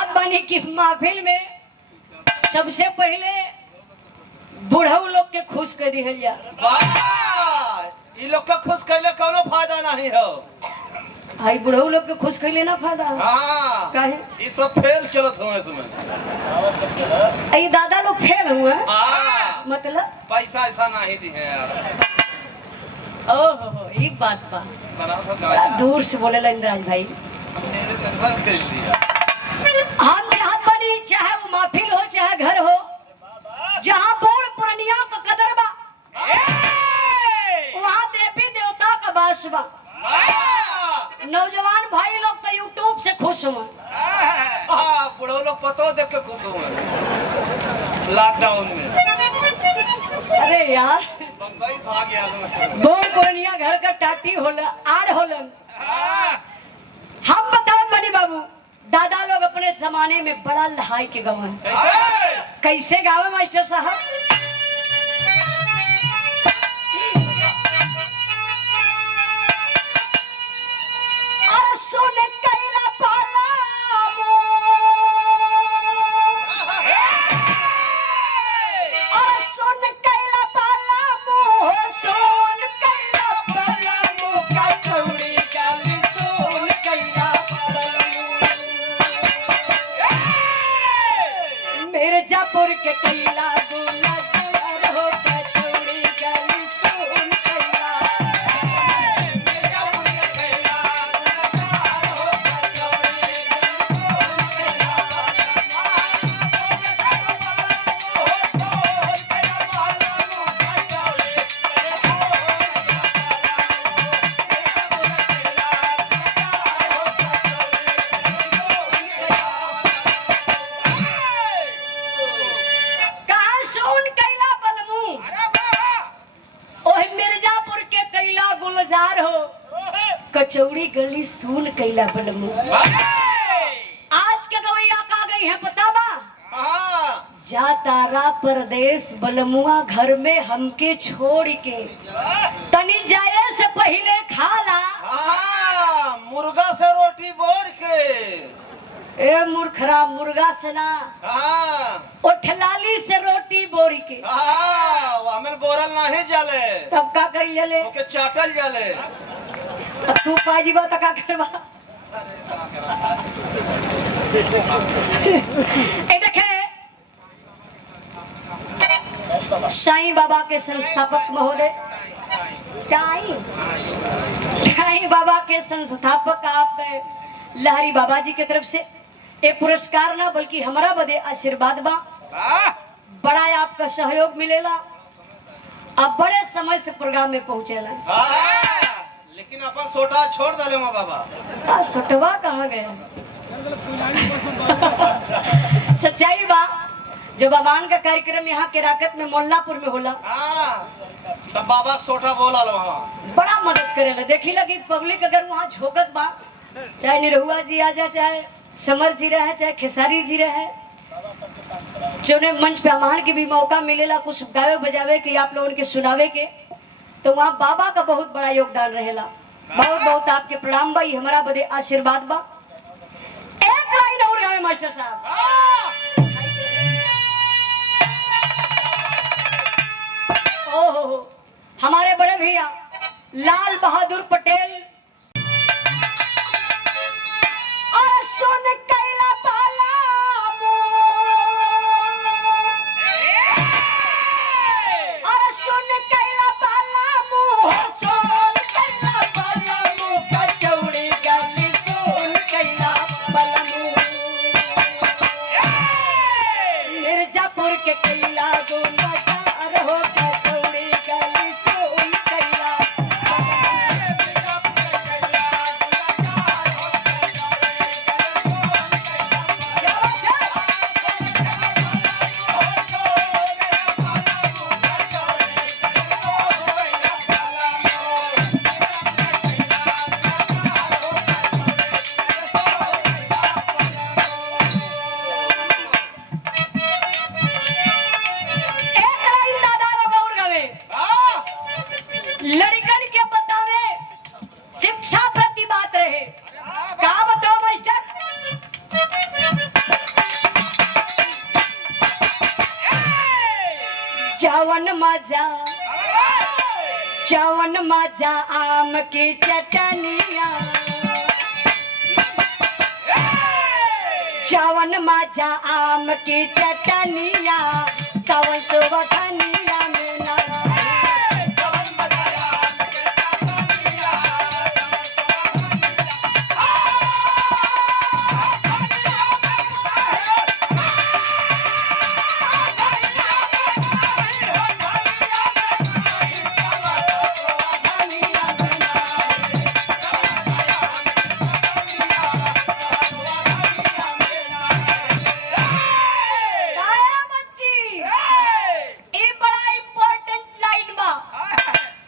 चाहत बानी कि महफिल में सबसे पहले बुढ़ऊ लोग के खुश कर दिहल जा। ई लोग के खुश कैले कोनो फायदा नहीं हो। आई बुढ़ऊ लोग के खुश कैले ना फायदा। हाँ काहे? ई सब फेल चलत हो इसमें। आई दादा लोग फेल हुए मतलब पैसा ऐसा नहीं दी है यार। ओहो एक बात बा बड़ा दूर से बोले इंद्राज भाई। हम चाहत बानी चाहे वो महफिल हो चाहे घर हो, जहाँ बूढ़ पुरनिया का कदर बा वहाँ देवी देवता का वास बा। नौजवान भाई लोग तो यूट्यूब से खुश हुए। बुढ़ो लोग पतो देख के खुश हुए लॉकडाउन में। अरे यार बम्बई भाग गया बूढ़ पुरनिया घर का टाटी होला आड़ होलन। हम बताओ बनी बाबू दादा लोग अपने जमाने में बड़ा लहाई के गवा कैसे गावे मास्टर साहब। अरे सुन कैला पाला अरे सुन कैला पाला मोह सोन कैला पाला मोह का चौड़ी गाली सोन कैला मिर्जापुर के कैला गोला गोर हो का चौड़ी गाली सोन कैला मिर्जापुर के कैला गोला गोर हो का चौड़ी गाली सोन कैला कहाँ सोन कैला बलमू ओह मिर्जापुर के कैला गुलजार हो कचौड़ी गली सोन कैला बलमू। आज के गवैया का गई है पता बा जा तारा परदेश बलमुआ घर में हमके छोड़ के तनी जाए से पहले खाला मुर्गा से रोटी बोर के। ए मूर्खरा मुर्गा से ना ओठलाली से रोटी बोरी के। हमें बोरल नहीं जले तब का करी जले ओके चाटल जले। अब तू पाजी बा त का करबा। ए देखे साईं बाबा के संस्थापक महोदय साईं बाबा के संस्थापक आप लहरी बाबा जी की तरफ से ये पुरस्कार ना बल्कि हमारा बदे आशीर्वाद बा। बड़ा आपका सहयोग मिलेला अब बड़े समय से प्रोग्राम में पहुंचेला। लेकिन अपन सोटा छोड़ दले माँ बाबा। सोटवा कहाँ गया? सच्चाई बा जब अमान का कार्यक्रम यहाँ के राकत में मोल्लापुर में होला तब बाबा सोटा बोला लो वहाँ बड़ा मदद करेला। देखी लगी पब्लिक अगर वहाँ झोंकत बा चाहे निरहुआ जी आ जाए चाहे समर जी रहे चाहे खेसारी जी रहे जो ने मंच पे अमान के भी मौका मिलेला कुछ गावे बजावे के आप लोगों के सुनावे के तो वहाँ बाबा का बहुत बड़ा योगदान रहेला। बहुत बहुत आपके प्रणाम बा हमारा बदे आशीर्वाद बा। एक लाइन और गावे मास्टर साहब। ओहो हमारे बड़े भैया लाल बहादुर पटेल और सुन कैला पाला और सुन कैला पाला मुँह सोन कैला पाला मुँह कचौड़ी गली सोन कैला पाला मिर्जापुर के कैला गोला कार हो कचौड़ी गली सोन कैला जवन मजा जवन मजा आम की चटनिया जवन मजा आम की चटनिया तवन सुबखनिया में ना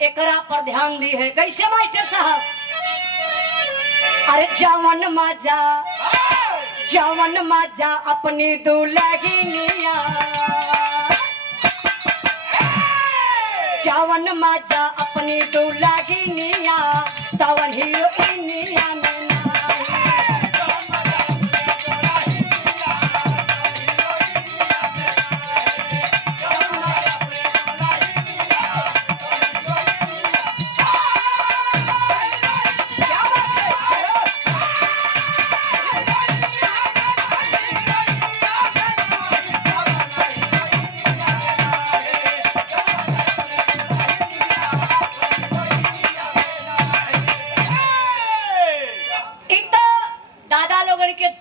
एकरा पर ध्यान दी है। कैसे मास्टर साहब? अरे जवन मजा अपनी दुल्हनिया जवन मजा अपनी दुल्हनिया तवन हीरोइनिया में ना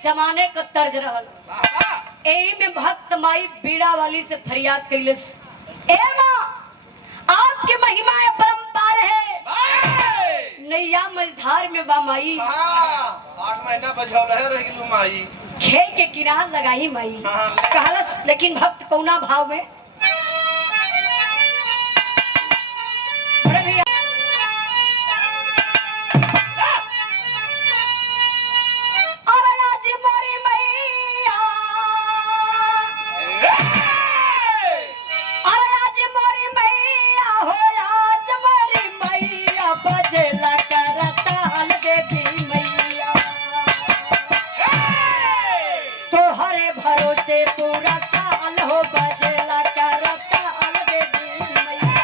जमाने का तर्ज रहल। एही में भक्त माई बीड़ा वाली से फरियाद कैलस, ए माँ आपकी महिमा अपरंपार है, नैया मझधार में बा माई। 8 महीना बझौल है रह गेलू माई, खेल के किनार लगाई माई। कहलस लेकिन भक्त कौना भाव में? भैया भरोसे पूरा साल हो बजेला करता अलगे दी मैया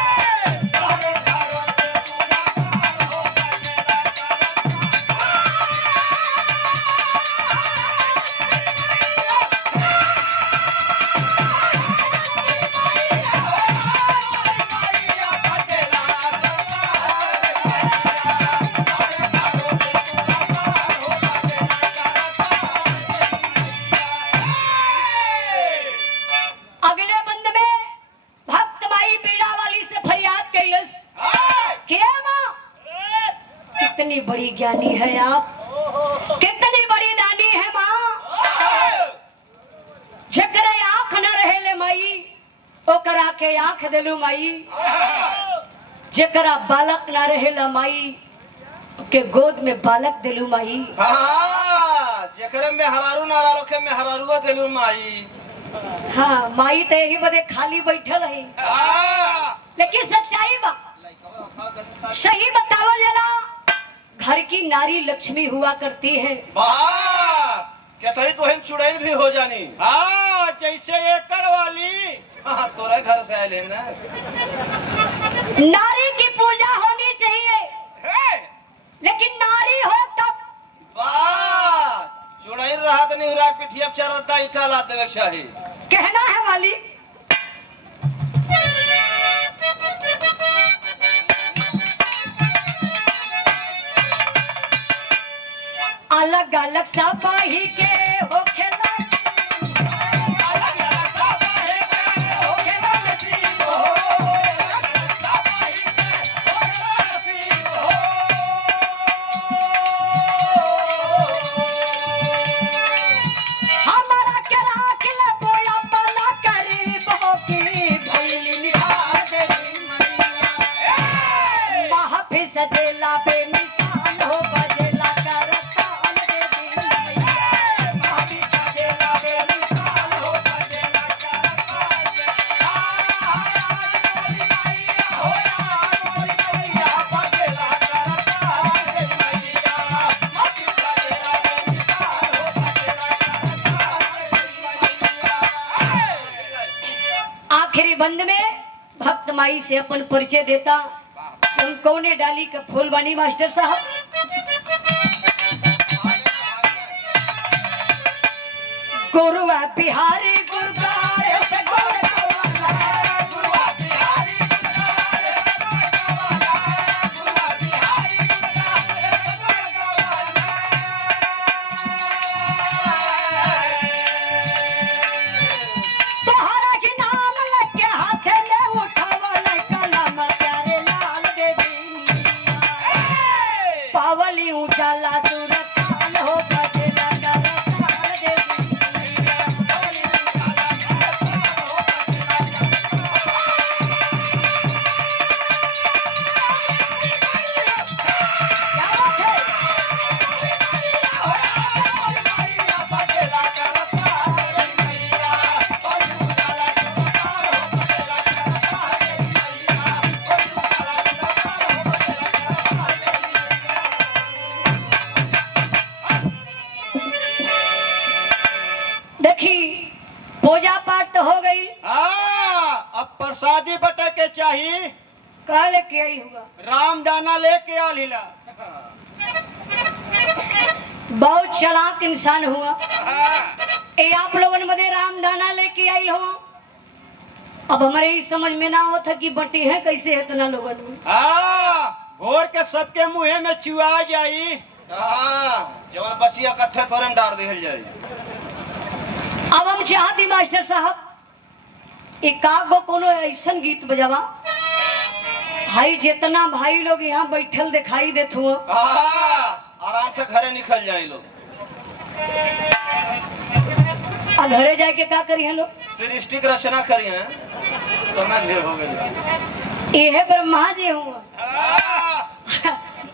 तोहरे भरोसे पूरा साल हो बजेला कितनी बड़ी ज्ञानी है आप, कितनी बड़ी दानी है माँ। जकरे आँख न रहे ले माई ओकरा के आँख देलू माई, जकरा बालक न रहे ला माई के गोद में बालक देलू माई। जकरे में हरारू ना रहलो के में हरारुआ देलू माई। हाँ माई तो यही बदे खाली बैठल है, लेकिन सच्चाई बा सही बतावल जला घर की नारी लक्ष्मी हुआ करती है। कहतरी तो हम चुड़ैल भी हो जानी। हाँ जैसे एकर वाली। हाँ तोरे घर से आए ना। नारी की पूजा होनी चाहिए लेकिन नारी हो तब। वाह चुड़ैल रहा तो नहीं हुआ पिठिया चरता ईटा ला देवे चाहिए। कहना है वाली अलग अलग सपाही के हो खेला हमारा के राख ले बोया बना करी बहो की भैली निभा दे महफिल सजेला बेमिसाल हो बजेला करता आखिरी बंद में भक्त माई से अपन परिचय देता। हम कौने डाली का फूल बनी मास्टर साहब। गुरुआ बिहारी गुरगार से गौर कवाला, गुरुआ बिहारी गुरगार से गौर कवाला, गुरुआ बिहारी गुरगार से गौर कवाला। तोहरा के नाम लेके हाथे ले उठावल कलम प्यारे लाल देवी, पावली उजाला सूरत लाल हो बजेला करताल देवी। देखी पूजा पाठ तो हो गई, अब प्रसादी बटे के चाहिए। कहा लेके आई होगा? रामदाना लेके आ लीला। बहुत चालाक इंसान हुआ। ए आप लोगन मधे रामदाना लेके आई हो। अब हमारे ही समझ में ना होता कि बटी है कैसे है इतना लोगन में। घोर के सबके मुँह में चुआ जाई। जवन बसिया कट्ठे थोड़े डाल दिहल जाई। अब हम चाहती मास्टर साहब एकागो कोनो ऐसा गीत बजावा भाई जितना भाई लोग यहाँ बैठल दिखाई देत हुआ आराम से घरे निकल जाए लोग। आ घरे जाके क्या करी है लोग? सृष्टि की रचना करी है। समय भी हो गई। ये ब्रह्मा जी हुआ।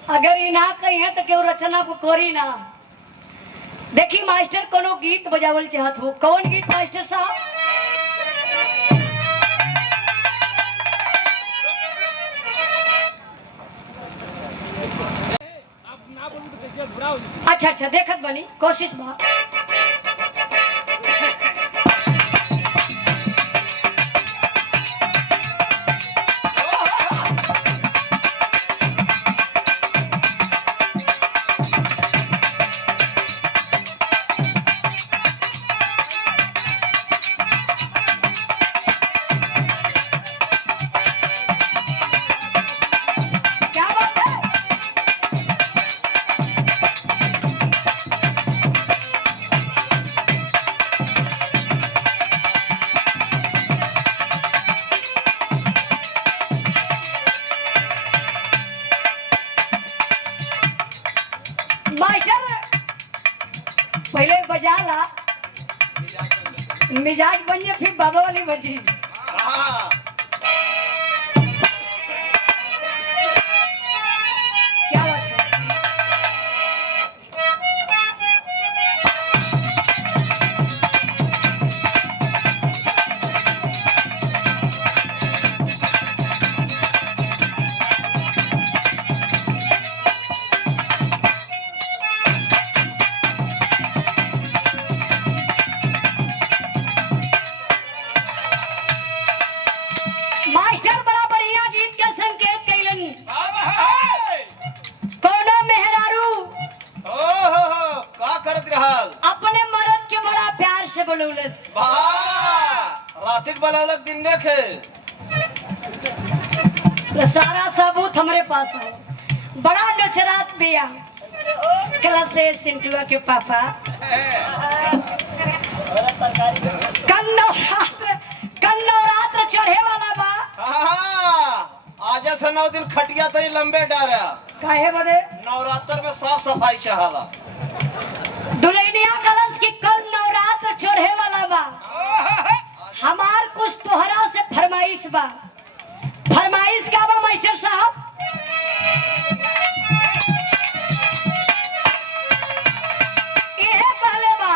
अगर ये ना कही है तो क्यों रचना को करी ना। देखी मास्टर कोनो गीत बजावल चाहत हो। कौन गीत मास्टर साहब? अच्छा अच्छा देखत बनी कोशिश बा। पहले बजा ला मिजाज बन जाए फिर बाबा वाली बजी। क्या बात है? मास्टर बड़ा बढ़िया गीत का संकेत कैलन। कोनो मेहरारू का करत रहल? अपने मर्द के बड़ा प्यार से बोलौलस। रातिक बलालक दिन देखे। तो सारा सबूत हमारे पास है। बड़ा नचरात बिया कला से सिंटुआ के पापा कल नवरात्र चढ़े वाला बा। आज से 9 दिन खटिया तरी लंबे डारा। काहे बदे? नवरात्र में साफ सफाई चाहला। दुल्हनिया कलश की कल नवरात्र चढ़े वाला बा। हमार कुछ तोहरा से फरमाइश बा। फरमाइश का बा मास्टर साहब? ये पहले बा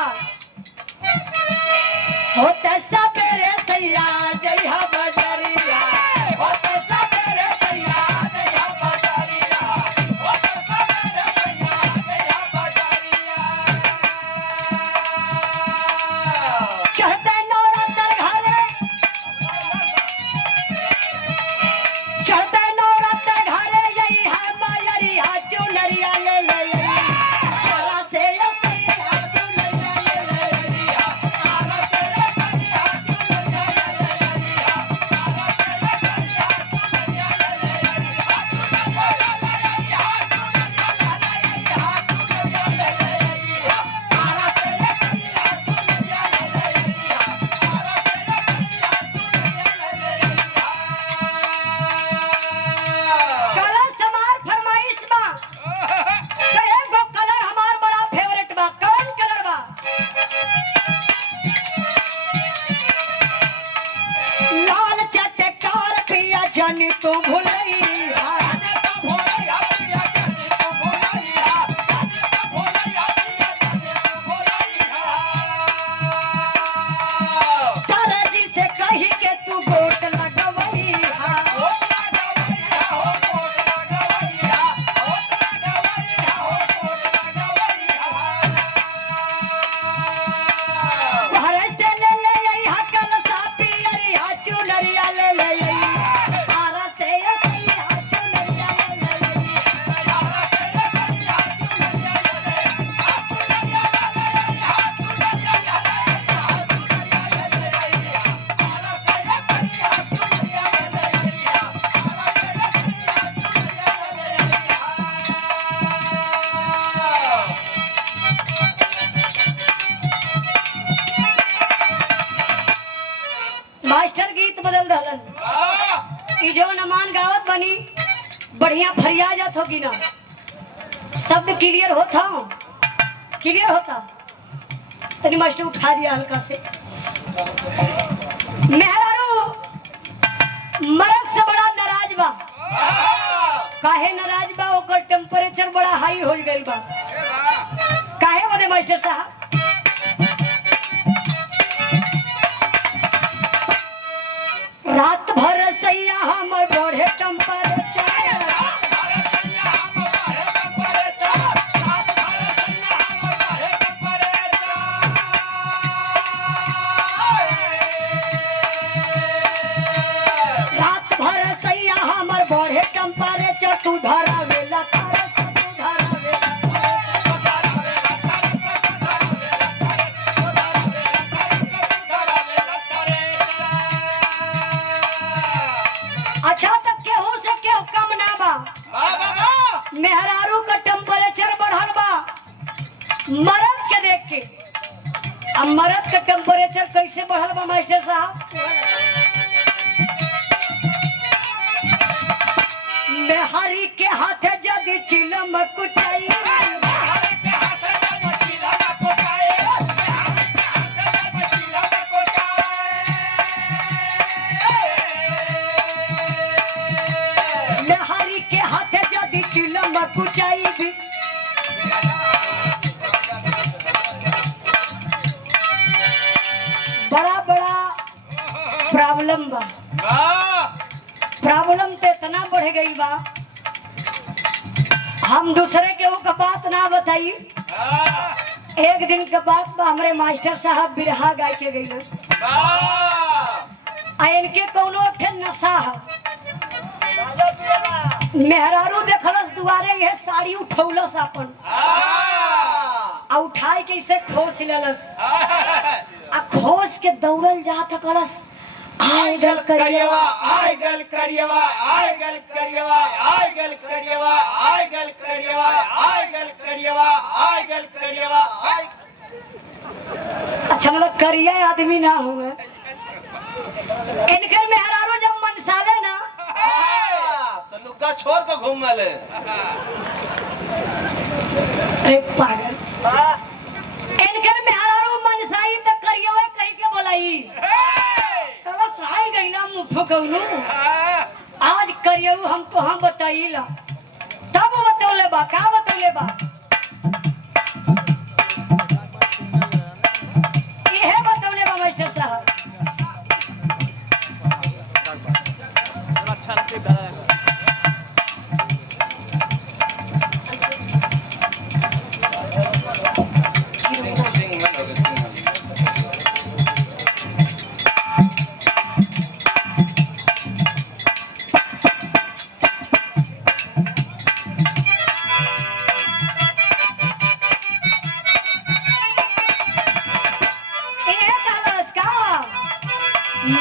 होता सबेरे सैया जइहा बजरिया, होता सबेरे सैया जइहा बजरिया, होता सबेरे सैया जइहा बजरिया। चढ़ते नवरात्र घरे जानी तो भुलैया तारा जी से कही के तू गोट लगवैया घर से ले ले यहाँ कलसा पियरिया चुनरिया ले ले तारा से सैया चुनरिया ले ले मास्टर गीत बदल रहलन ई जो नमान गावत बनी बढ़िया फरिया जात होगी ना शब्द क्लियर होता तनी मास्टर उठा दिया हल्का से मेहरारू मर्द से बड़ा नाराज बा काहे नाराज बा ओकर टेम्परेचर बड़ा हाई हो गइल बा काहे बदे मास्टर साहब रात भर सैया हमर बढ़े टेम्परेचर रात भर सैया हमर बढ़े टेम्परेचर तू धरावेला तारस तू धरावेला अच्छा तक केहू से केहू कम ना बा मेहरारू का टेम्परेचर बढ़ल बा मर्द के देख के अब मर्द का टेम्परेचर कैसे बढ़ल बा मास्टर साहब मेहरी के हाथे जदी चिलम कुचाई मेहरी के हाथे जदी चिलम कुचाई भी बड़ा बड़ा प्रॉब्लम बा प्रॉब्लम तो इतना बढ़ गई बा हम दूसरे के का बात ना बताई एक दिन के बात बा हमरे मास्टर साहब बिरहा गाय के गई इनके कोनो ठे नशा है मेहरारू देखलस दुआरे ये साड़ी उठौलस अपन आ उठाई के इसे खोस लेलस आ खोस के दौड़ल जात कलस आय गल करियवा आय गल करियवा आय गल करियवा आय गल करियवा आय गल करियवा आय गल करियवा आय गल करियवा अच्छा मतलब करिया आदमी ना हुए इनकर मेहरारू जब मनसाले ना तो लुक्का छोड़ के घूम ले अरे पागल इनकर मेहरारू मनसाई त करियवा कह के बोलाई कलस आय गइला मुफो कौनो आज करियऊ हम तो हम बताइला तब बतौले बा का बतौले बा ये बतौले बा मास्टर साहब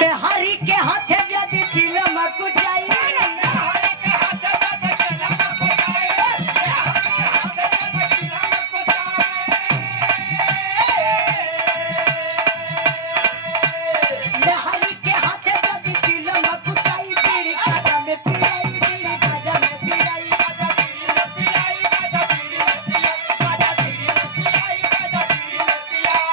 मेहरी के हाथे जदी चिलम कुचाई मेहरी के हाथे जदी चिलम कुचाई बीड़ी काजा में पियाई बीड़ी काजा में पियाई काजा बीड़ी में पियाई काजा बीड़ी में पियाई काजा बीड़ी में पियाई काजा बीड़ी में पियाई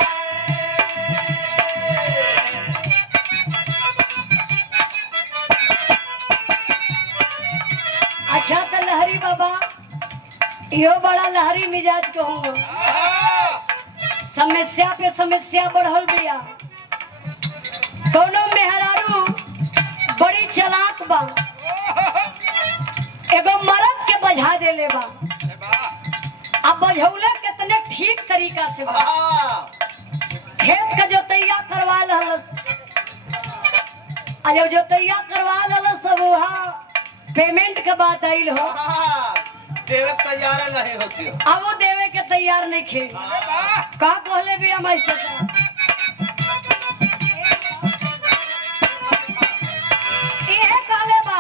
यो बड़ा लहरी मिजाज कहूँ। समस्या पे समस्या बढ़ल बिया। कोनो मेहरारू बड़ी चालाक बा, एगो मर्द के बजा देले बा। अब बझौले कितने ठीक तरीका से बा। खेत का जोतैया करवा लहलस, जब जोतैया करवा लहलस सब वहाँ पेमेंट के बात आइल हो, देवे तैयार नहीं होती हो। अब वो देवे के तैयार नहीं खे। का कहले भी हम मास्टर साहब, ये कहले बा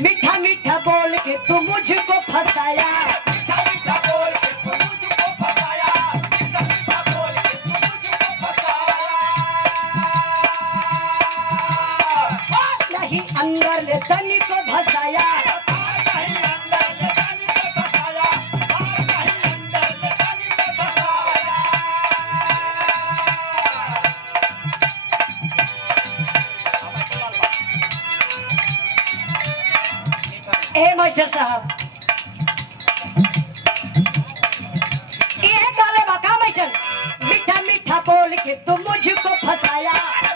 मीठा मीठा बोल के तू मुझको फसाया, मीठा मीठा बोल के तू मुझको फसाया, मीठा मीठा बोल के तू मुझको फसाया। नहीं अंदर ले तनी को धसाया, ए मास्टर साहब ये काले बाका मास्टर, मीठा मीठा बोल के तू मुझको फसाया,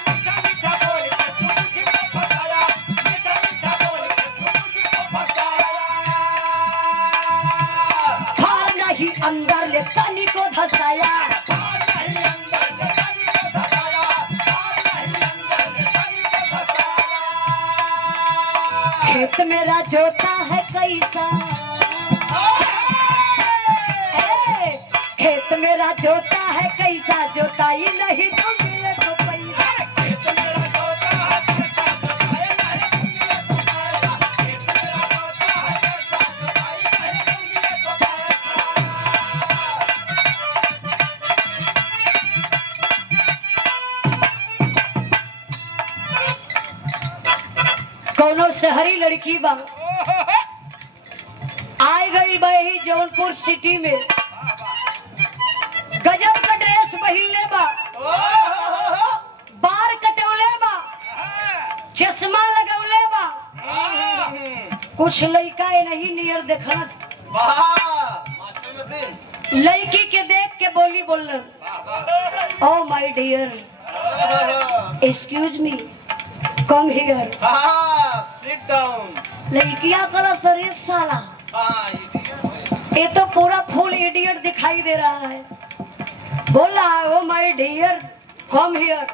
मीठा मीठा बोल के तू मुझको फसाया, मीठा मीठा बोल के तू मुझको फसाया। हार नहीं अंदर ले तनी को धसाया, नहीं अंदर ले तनी को धसाया, नहीं अंदर ले तनी को धसाया। खेत मेरा जोता है कैसा, खेत मेरा जोता है कैसा, जोताई नहीं दूंगी तो पैसा। खेत मेरा जोता है कैसा, जोताई नहीं दूंगी तो पैसा। खेत मेरा जोता है कैसा, जोताई नहीं दूंगी तो पैसा। कौनो शहरी लड़की बा आए गई बही जौनपुर सिटी में, गजब का ड्रेस पहिनले बा, बार कटौले बा, चश्मा लगौले बा। कुछ लड़का नहीं नियर देखलस, लड़की के देख के बोली बोलन, oh my dear excuse me come here. Sit down. लड़कियां कला सरे साला, ये तो पूरा फुल इडियट दिखाई दे रहा है। बोला ओ माय डियर कम हियर।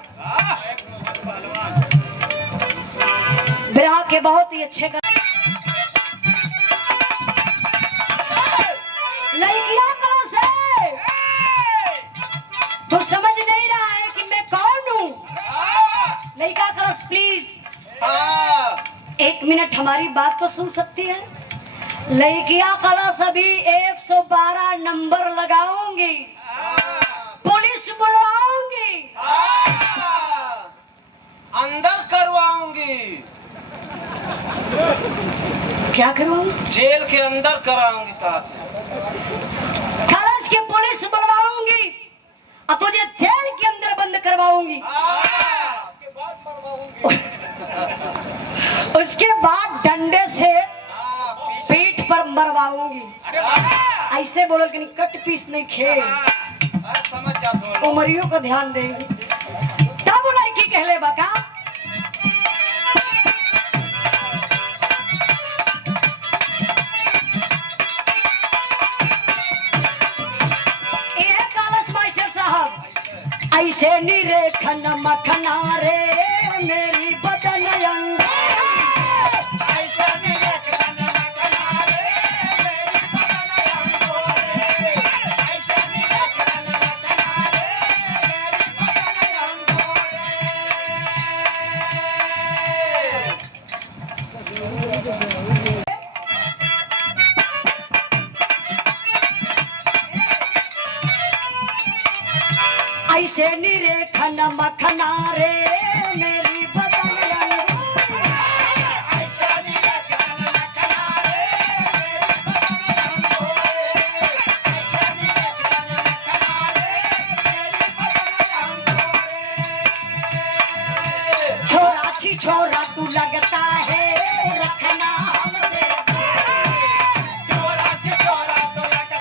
विराह के बहुत ही अच्छे का लड़कियां कला से तो समझ नहीं रहा है कि मैं कौन हूँ। लड़का क्लास प्लीज एक मिनट हमारी बात तो सुन सकती है। लड़कियां कला सभी 112 नंबर लगाऊंगी, पुलिस बुलवाऊंगी, अंदर करवाऊंगी, क्या करवाऊंगी? जेल के अंदर कराऊंगी। कलश की पुलिस बुलवाऊंगी और तुझे जेल के अंदर बंद करवाऊंगी। उसके बाद डंडे से पीठ पर मरवाऊंगी। ऐसे बोलो कि नहीं, कट पीस नहीं खे। समझ जा, उमरियों का ध्यान देंगे तब वो लड़की कहले बका ये कालस मास्टर साहब, ऐसे निरेखन मखना रे मेरी बदन अंग, ऐसे निरेखन मखना रे मेरी बदन अंग, छोरा छी छोरा तू लगता है रखना हमसे, छोरा से छोरा तो लगता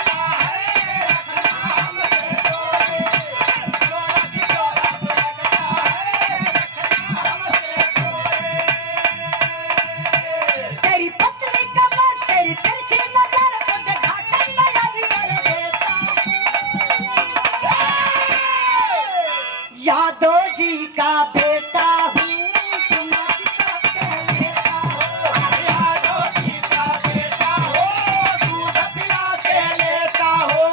यादव जी का बेटा हूँ, चुम्मा कह लेता हूँ। यादव जी का बेटा हो, दूध पिला के लेता हो।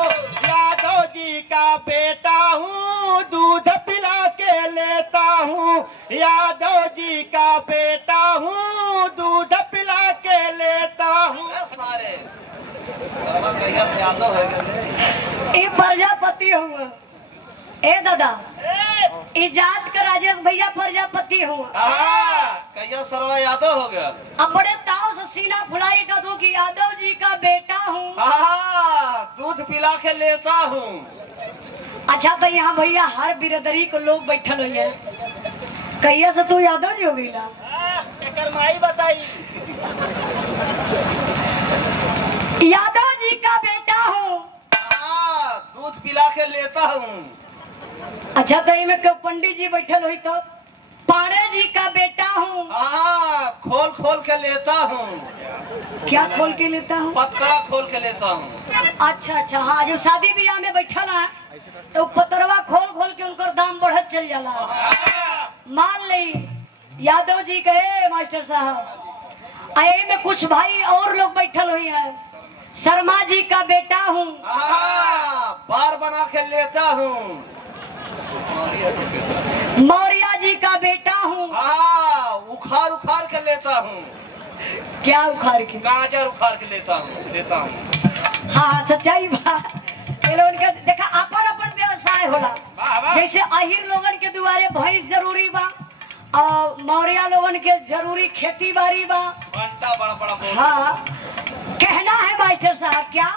यादव जी का बेटा हूँ, दूध पिला के लेता हूँ। यादव जी का बेटा हूँ, दूध पिला के लेता हूँ। सारे यादव है ए प्रजापति हुआ। ए दादा इजाद का राजेश भैया प्रजापति हुआ। कैया सरवा यादव हो गया। अब बड़े ताव से सीना फुलाई का दो कि यादव जी का बेटा हूँ। दूध पिला के लेता हूँ। अच्छा तो यहाँ भैया हर बिरादरी को लोग बैठल हुई है। कैया से तू यादव जी हो गईला? माई बताई यादव जी का बेटा हूँ। दूध पिला के लेता हूँ। अच्छा तो इनमें क्यों पंडित जी बैठल हुई तो पाड़े जी का बेटा हूँ। खोल खोल के लेता हूँ। क्या खोल के लेता हूँ? पतरा खोल के लेता हूँ। अच्छा अच्छा, हाँ जो शादी ब्याह में बैठल है तो पतरवा खोल खोल के उनकर दाम बढ़त चल जाला। मान ली यादव जी कहे मास्टर साहब आए में कुछ भाई और लोग बैठल हुई है। शर्मा जी का बेटा हूँ। बार बना के लेता हूँ। मौर्या जी का बेटा हूँ। उखाड़ उखाड़ के लेता हूँ। क्या उखाड़ के? गाजर उखाड़ के लेता हूँ। हाँ सच्चाई बात। ये लोगन के देखा अपन अपन व्यवसाय होला। जैसे आहिर लोगन के दुआरे भैंस जरूरी बा और मौर्या लोगन के जरूरी खेती बाड़ी बा। घंटा बड़ा बड़ा बोल। हाँ कहना है मास्टर साहब क्या?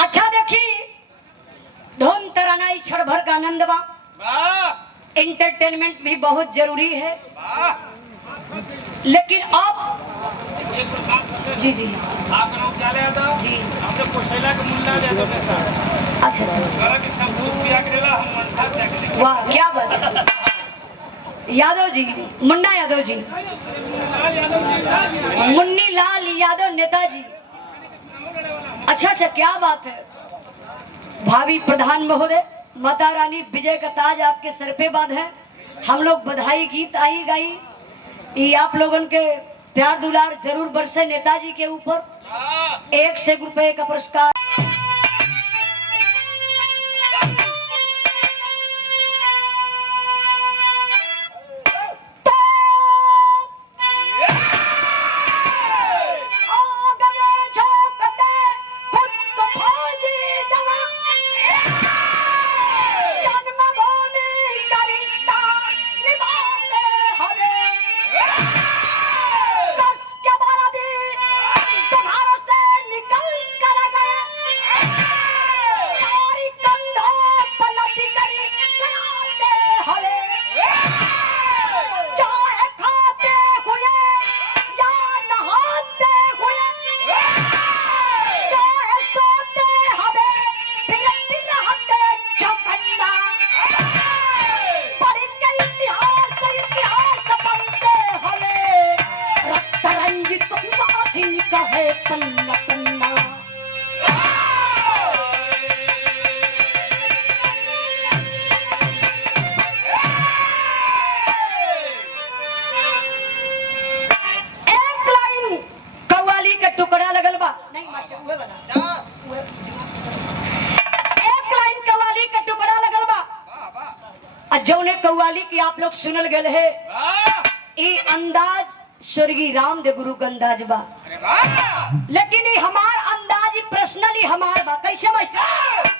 अच्छा देखी धूम तरानाई क्षण भर का आनंद बा। एंटरटेनमेंट भी बहुत जरूरी है। लेकिन अब जी जी आपका नाम क्या ले आता जी हमने पोछैला के मुन्ना दे दो नेता अच्छा अच्छा करा कि सब दूध पिया के देला हम मंठा त्याग ले वाह क्या बात है। यादव जी मुन्ना यादव जी मुन्नी लाल यादव नेताजी। अच्छा अच्छा क्या बात है। भावी प्रधान महोदय माता रानी विजय का ताज आपके सर पे बांध है। हम लोग बधाई गीत आई गाई। ये आप लोगों के प्यार दुलार जरूर बरसे नेताजी के ऊपर। 1 रुपए का पुरस्कार। पन्ना पन्ना एक लाइन कव्वाली का टुकड़ा लगल बा। नहीं मास्टर उहे वाला एक लाइन कव्वाली का टुकड़ा लगल बा। जौने कव्वाली की आप लोग सुनल गए है ये अंदाज स्वर्गीय रामदेव गुरु का अंदाज बा। लेकिन ये हमार अंदाज पर्सनली हमार बा। कैसे मास्टर?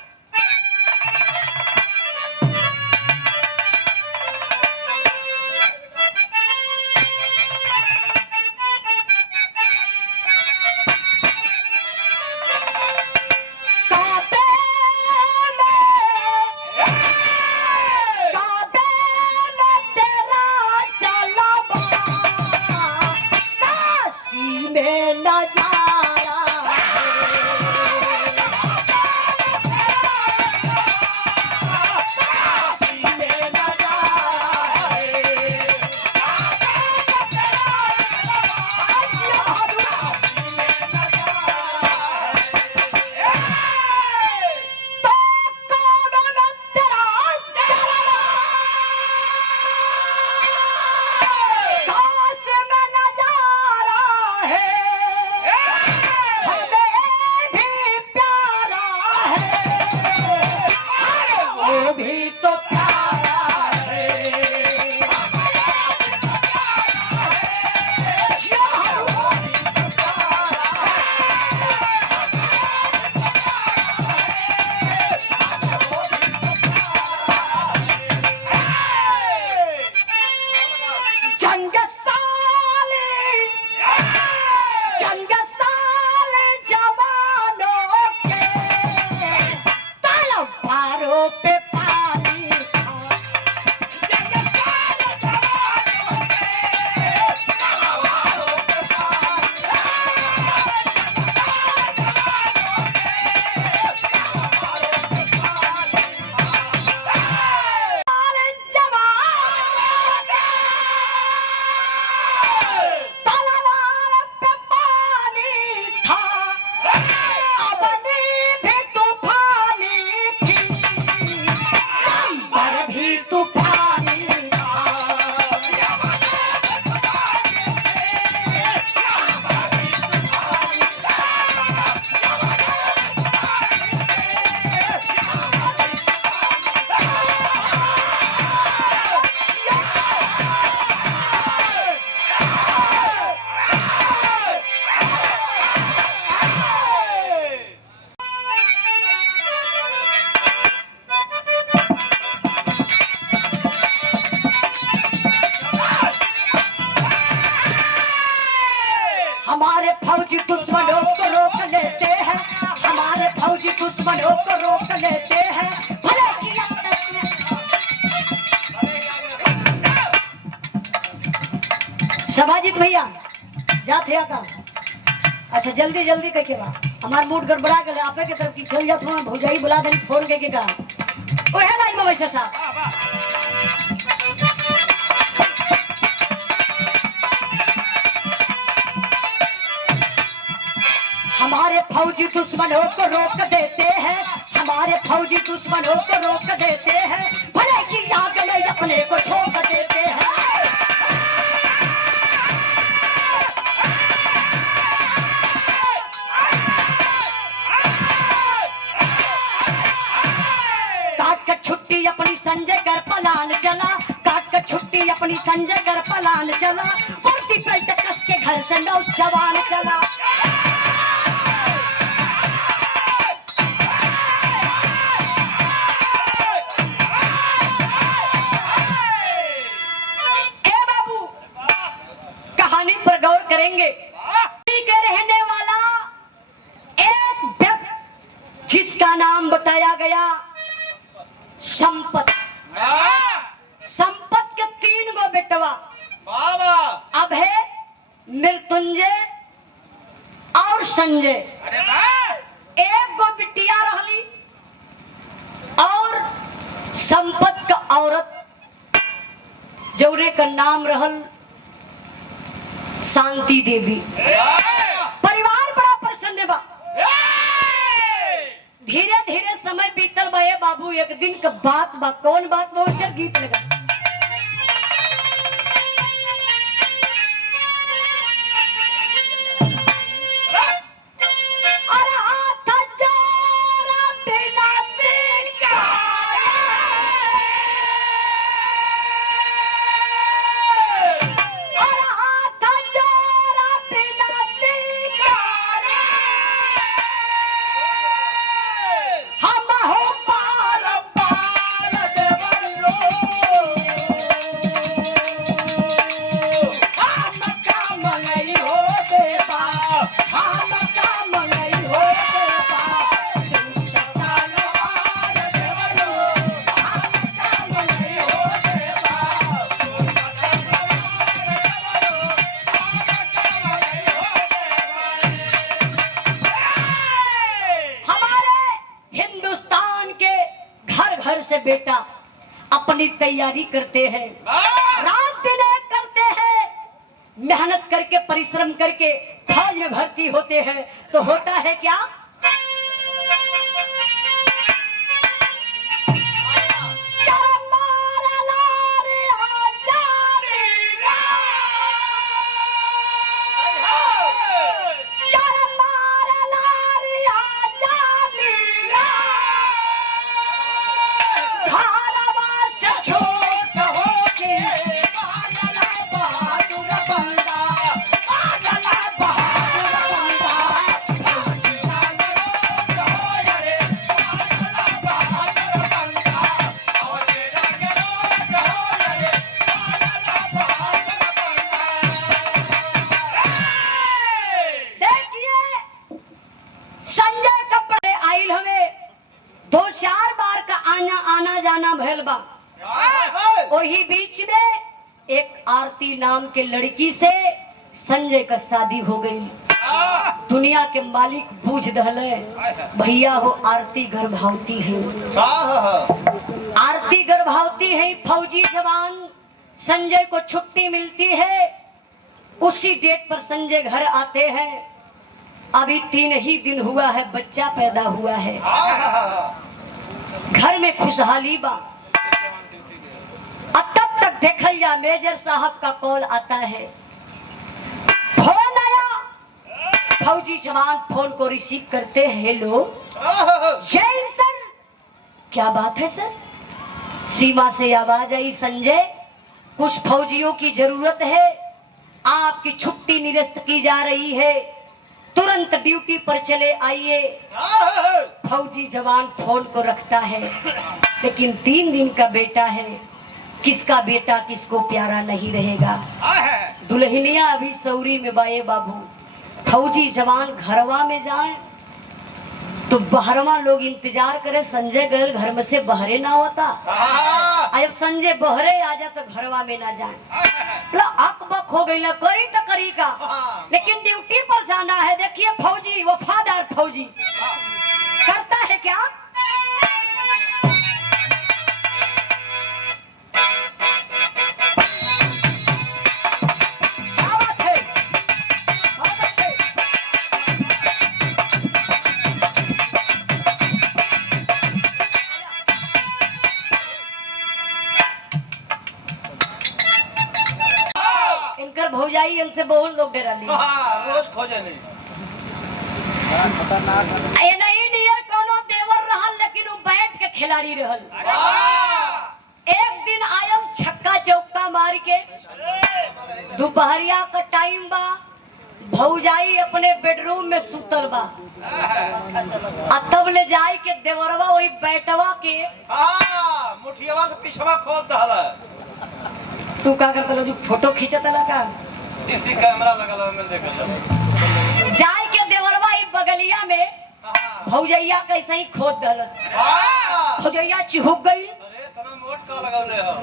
अजीत भैया जात है का अच्छा जल्दी जल्दी कह के बा हमार मूड गड़बड़ा गए आपे के तरफ की चल जात हूं भौजाई बुला देनी फोन के का ओहे लाइन में बैठे साहब हमारे फौजी दुश्मनों को रोक देते हैं हमारे फौजी दुश्मनों को रोक देते हैं भले की आग में अपने को छोड़ देते हैं काट कर छुट्टी अपनी संजय कर पलान चला काट कर छुट्टी अपनी संजय कर पलान चला कुर्ती पेल्ट कस के घर से नौजवान चला कहानी पर गौर करेंगे के रहने वाला एक व्यक्ति जिसका नाम बताया गया संपत संपत के 3 गो बेटवा अभय मृत्युंजय और संजय एक गो बिटिया रहली और संपत का औरत जौरे का नाम रहल शांति देवी परिवार बड़ा प्रसन्न बा धीरे धीरे समय बीतल बा बाबू एक दिन का बात बा कौन बात बा उधर गीत लगा से बेटा अपनी तैयारी करते हैं रात दिन करते हैं मेहनत करके परिश्रम करके फौज में भर्ती होते हैं तो होता है क्या आना जाना भैल बा वही बीच में एक आरती नाम के लड़की से संजय का शादी हो गई दुनिया के मालिक बूझ दहले भैया हो आरती गर्भवती है आरती गर्भवती है फौजी जवान संजय को छुट्टी मिलती है उसी डेट पर संजय घर आते हैं अभी 3 ही दिन हुआ है बच्चा पैदा हुआ है घर में खुशहाली बा तब तक देखल जा मेजर साहब का कॉल आता है फोन आया फौजी जवान फोन को रिसीव करते हैं हेलो जय सर क्या बात है सर सीमा से आवाज आई संजय कुछ फौजियों की जरूरत है आपकी छुट्टी निरस्त की जा रही है तुरंत ड्यूटी पर चले आइए फौजी जवान फोन को रखता है लेकिन 3 दिन का बेटा है किसका बेटा किसको प्यारा नहीं रहेगा दुल्हनिया अभी सौरी में बाए बाबू फौजी जवान घरवा में जाए तो बहरवा लोग इंतजार करे संजय गल घर में से बहरे ना होता अब संजय बहरे आ जा तो घरवा में ना जाए। अक बक हो गई ना, करी तो करी का, लेकिन ड्यूटी पर जाना है। देखिए फौजी, वफादार फौजी करता है क्या? इनकर भौजाई इनसे बहुत लोग डरा ली। रोज खोजे नहीं। ये नहीं नियर कोनो देवर रहल, लेकिन वो बैठ के खिलाड़ी रहल। एक दिन आयो छक्का चौका मार के, दोपहरिया का टाइम बा, भौजाई अपने बेडरूम में सुतल बा, तब ले जाए के देवरवा वही बैठवा के मुठियावा से पिछवा खोद दहला। तू का करता लो, जो फोटो खींचत लगा, सीसी कैमरा लगल है, मैं देखल जाए के देवरवा ई बगलिया में भौजैया कैसे ही खोद दहलस। भौजैया चिहुक गई। अरे तना मोट का लगौले हो।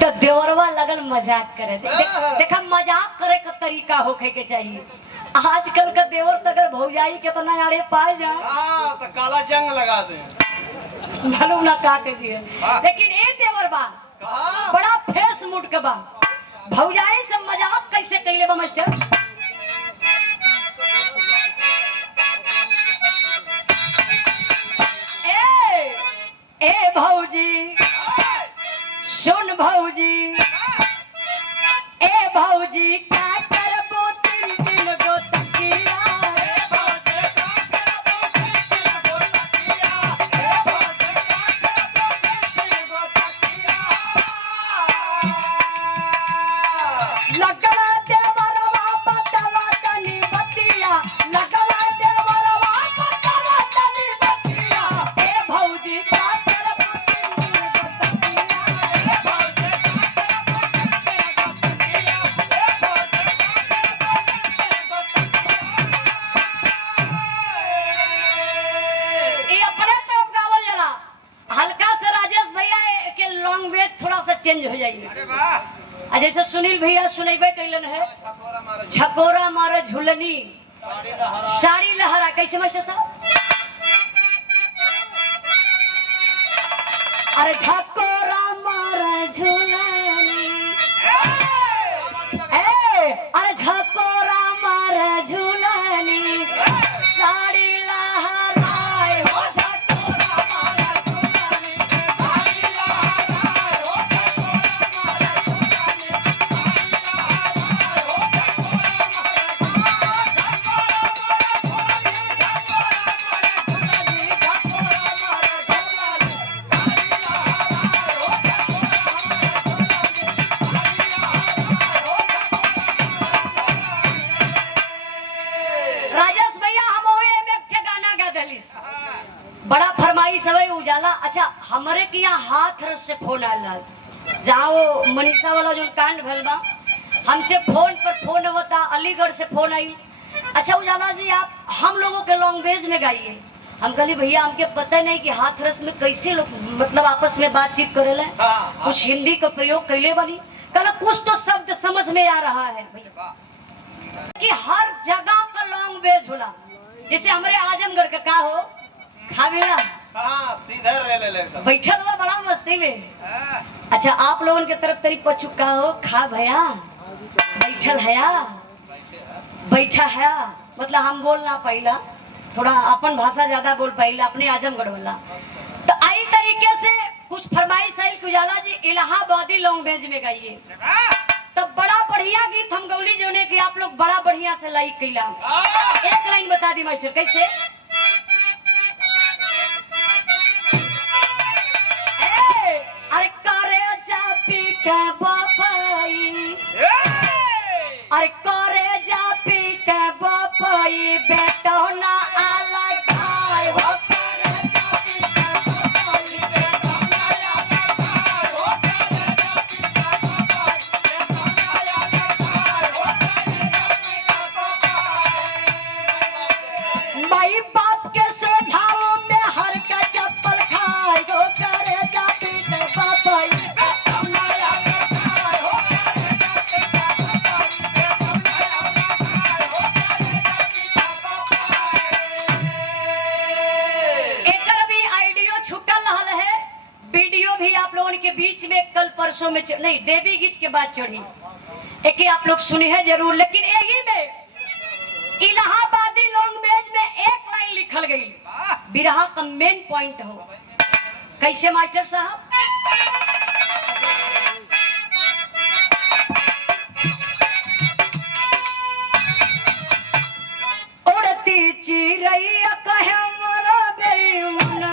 तो देवरवा लगल मजाक करे। देखा मजाक करे का तरीका होखे के चाहिए। आजकल का देवर तो अगर भौजाई के तो ना आड़े पाए जा, तो काला जंग लगा दे, मालूम ना का के दिए। लेकिन ए देवरवा बड़ा फेस मुड के बा, भौजाई से मजाक कैसे कैले बा मास्टर? ए भौजी सुन, भौजी ए भौजी का करबो तीन तीन गो तकिया। लगवा देवरवा बतावा तनी बतिया, लगवा देवरवा बतावा तनी बतिया। ए भौजी का करबो तीन तीन गो तकिया। ए भौजी का करबो तीन तीन गो तकिया। ए भौजी का करबो तीन तीन गो तकिया। ये अपने तरफ गावल जाला। हल्का से राजेश भैया के लैंग्वेज थोड़ा सा चेंज हो जाइए। अरे वाह, जैसे सुनील भैया सुनेबे कैलन है, छकोरा मारा झुलनी साड़ी लहरा। कैसे मास्टर साहब? अरे छकोरा मारा झुलनी, अरे छकोरा मारा झुलनी साड़ी लहराए हो। छकोरा मारा झुलनी साड़ी लहराए हो। राजेश भैया हम ओए में एक गाना गा दलिस, बड़ा फरमाइश है उजाला। अच्छा हमारे के यहाँ हाथ रस से फोन आया, जहाँ वो मनीषा वाला जो कांड भल बा, हमसे फोन पर फोन होता, अलीगढ़ से फोन आई। अच्छा उजाला जी आप हम लोगों के लैंग्वेज में गाइए। हम कहली भैया हमके पता नहीं कि हाथ रस में कैसे लोग मतलब आपस में बातचीत करेला। कुछ हिंदी का प्रयोग कैले बनी, कहला कुछ तो शब्द समझ में आ रहा है भैया कि हर जगह का लैंग्वेज होला। जैसे हमारे आजमगढ़ का का हो खावेला, सीधे ले ले बैठल हुआ बड़ा मस्ती में। अच्छा आप लोगों के तरफ तरी पचुक का हो खा भैया, बैठल है, बैठा है, मतलब हम बोल ना पाइला, थोड़ा अपन भाषा ज्यादा बोल पाइला अपने आजमगढ़ वाला। तो आई तरीके से कुछ फरमाइश है कि उजाला जी इलाहाबादी लैंग्वेज में गाइए। तो बड़ा बढ़िया गीत हम गौली जो ने कि आप लोग बड़ा बढ़िया से लाइक कैला। एक लाइन बता दी मास्टर कैसे? अरे करे जा पीट बापाई, अरे करे जा पीट बापाई बेटो ना अलग खाए हो। करे जा पीट बापाई बेटो ना अलग खाए हो। करे जा पीट बापाई बेटो ना अलग खाए हो। करे जा पीट बापाई माई के बीच में कल परसों में नहीं, देवी गीत के बाद चढ़ी एक ही आप लोग सुने हैं जरूर, लेकिन यही में इलाहाबादी लैंग्वेज में एक लाइन लिखल गई बिरहा का मेन पॉइंट हो। कैसे मास्टर साहब? उड़ती चिड़ैया कहे मोरा बेईमाना,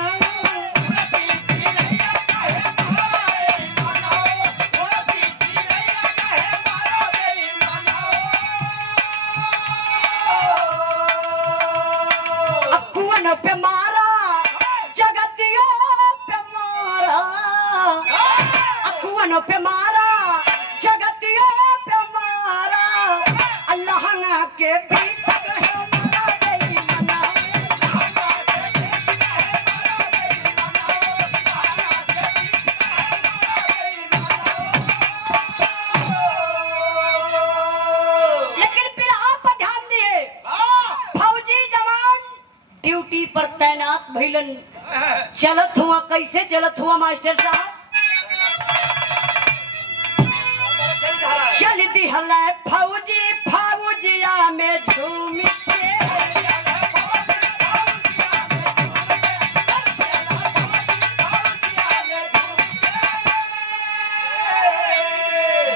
अकुअन पे मारा जगतियों पे मारा, अकुअन पे मारा जगतियों पे मारा, अल्लाह के बीच कहे मोरा बेईमाना। लेकिन फिर आप ध्यान दिए, फौजी जवान ड्यूटी पर तैनात भइलन, चलत हुआ कैसे चलत हुआ मास्टर साहब? चल दिहल फौजी फौजिया में झूम के,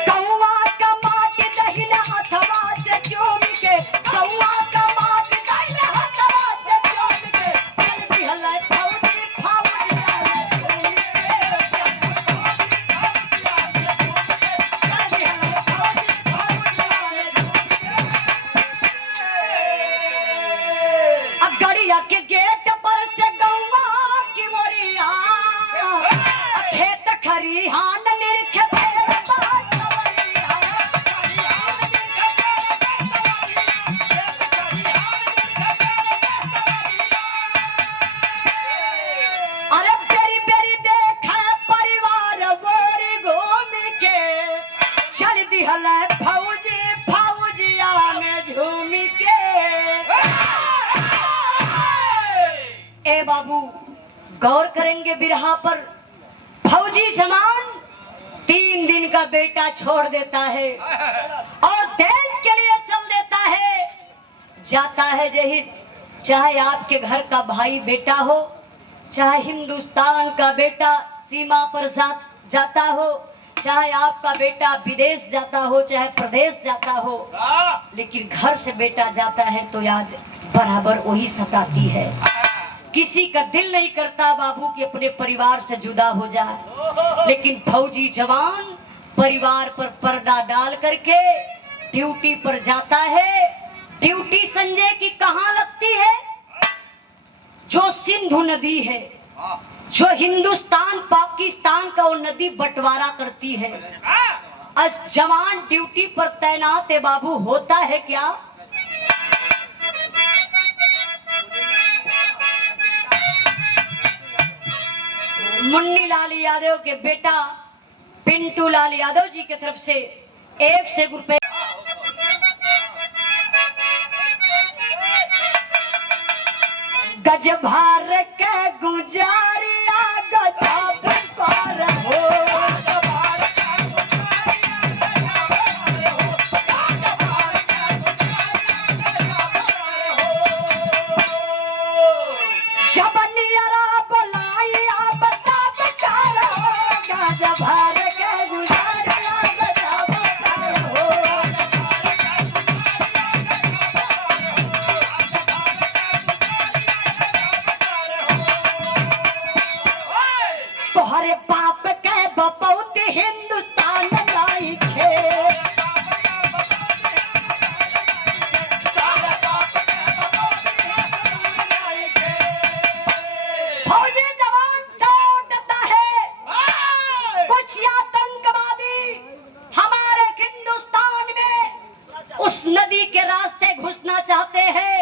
कौआ का माटी दहिना हथवा से चूम के, कौआ का माटी दहिना हथवा से चूम के, चल दिहल फौजी फौजिया में झूम के, चल दिहल फौजी फौजिया में झूम के। अब गड़िया के गेट पर से गौवा की मोरिया, खेत खरिहान निरख पेड़ बासवरिया, अरे बेरी बेरी देखे परिवार बोरी घूम के, चल दिहल फौजी फौजिया में झूम के। ए बाबू गौर करेंगे बिरहा पर, फौजी जवान 3 दिन का बेटा छोड़ देता है और देश के लिए चल देता है, जाता है जही, चाहे आपके घर का भाई बेटा हो, चाहे हिंदुस्तान का बेटा सीमा पर जाता हो, चाहे आपका बेटा विदेश जाता हो, चाहे प्रदेश जाता हो, लेकिन घर से बेटा जाता है तो याद बराबर वही सताती है। किसी का दिल नहीं करता बाबू कि अपने परिवार से जुदा हो जाए, लेकिन फौजी जवान परिवार पर पर्दा डाल करके ड्यूटी पर जाता है। ड्यूटी संजय की कहाँ लगती है? जो सिंधु नदी है, जो हिंदुस्तान पाकिस्तान का वो नदी बंटवारा करती है। आज जवान ड्यूटी पर तैनात है बाबू, होता है क्या? मुन्नी लाल यादव के बेटा पिंटू लाल यादव जी की तरफ से 1 रुपए गज भार के गुजारिया गजब पर हो, जब नियरा बुलाइया बता बेचार हो, गज भार के गुजारिया गजब पर हो। तोहरे बाप के बपौत हिंदुस्तान लाई खे, फौजी जवान छोड़ देता है। कुछ आतंकवादी हमारे हिंदुस्तान में उस नदी के रास्ते घुसना चाहते हैं,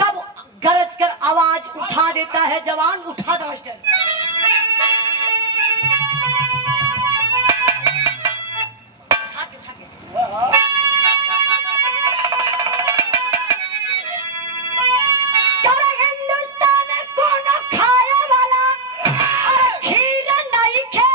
तब गरज कर आवाज उठा देता है जवान। उठा दो मास्टर। हिंदुस्तान को न खाए वाला और खीर नहीं खे,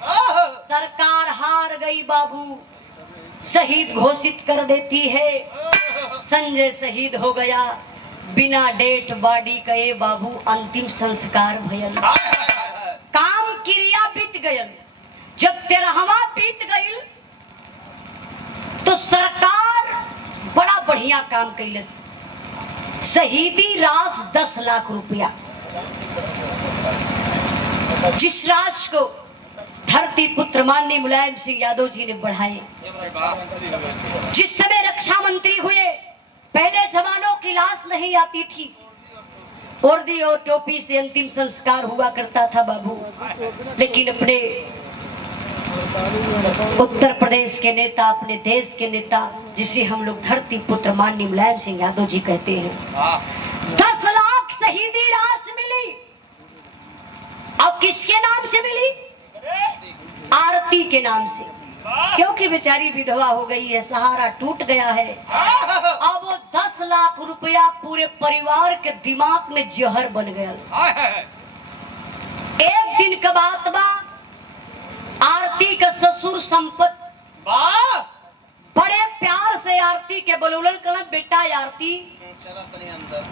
सरकार हार गई बाबू, शहीद घोषित कर देती है। संजय शहीद हो गया, बिना डेट बॉडी कहे बाबू अंतिम संस्कार भयल। काम क्रिया बीत गयल। जब 13वां बीत गईल तो सरकार बड़ा बढ़िया काम कैलस। शहीदी रास 10 लाख रुपया, जिस राशि को धरती पुत्र माननीय मुलायम सिंह यादव जी ने बढ़ाए। जिस समय रक्षा मंत्री हुए, पहले जवानों की लाश नहीं आती थी, वर्दी और टोपी से अंतिम संस्कार हुआ करता था बाबू। लेकिन अपने उत्तर प्रदेश के नेता, अपने देश के नेता, जिसे हम लोग धरती पुत्र माननीय मुलायम सिंह यादव जी कहते हैं, 10 लाख शहीदी राशि मिली। अब किसके नाम से मिली? आरती के नाम से, क्योंकि बेचारी विधवा हो गई है, सहारा टूट गया है। अब वो 10 लाख रुपया पूरे परिवार के दिमाग में जहर बन गया। एक दिन का बात बा, आरती का ससुर संपत बड़े प्यार से आरती के बलूलन कलम, बेटा आरती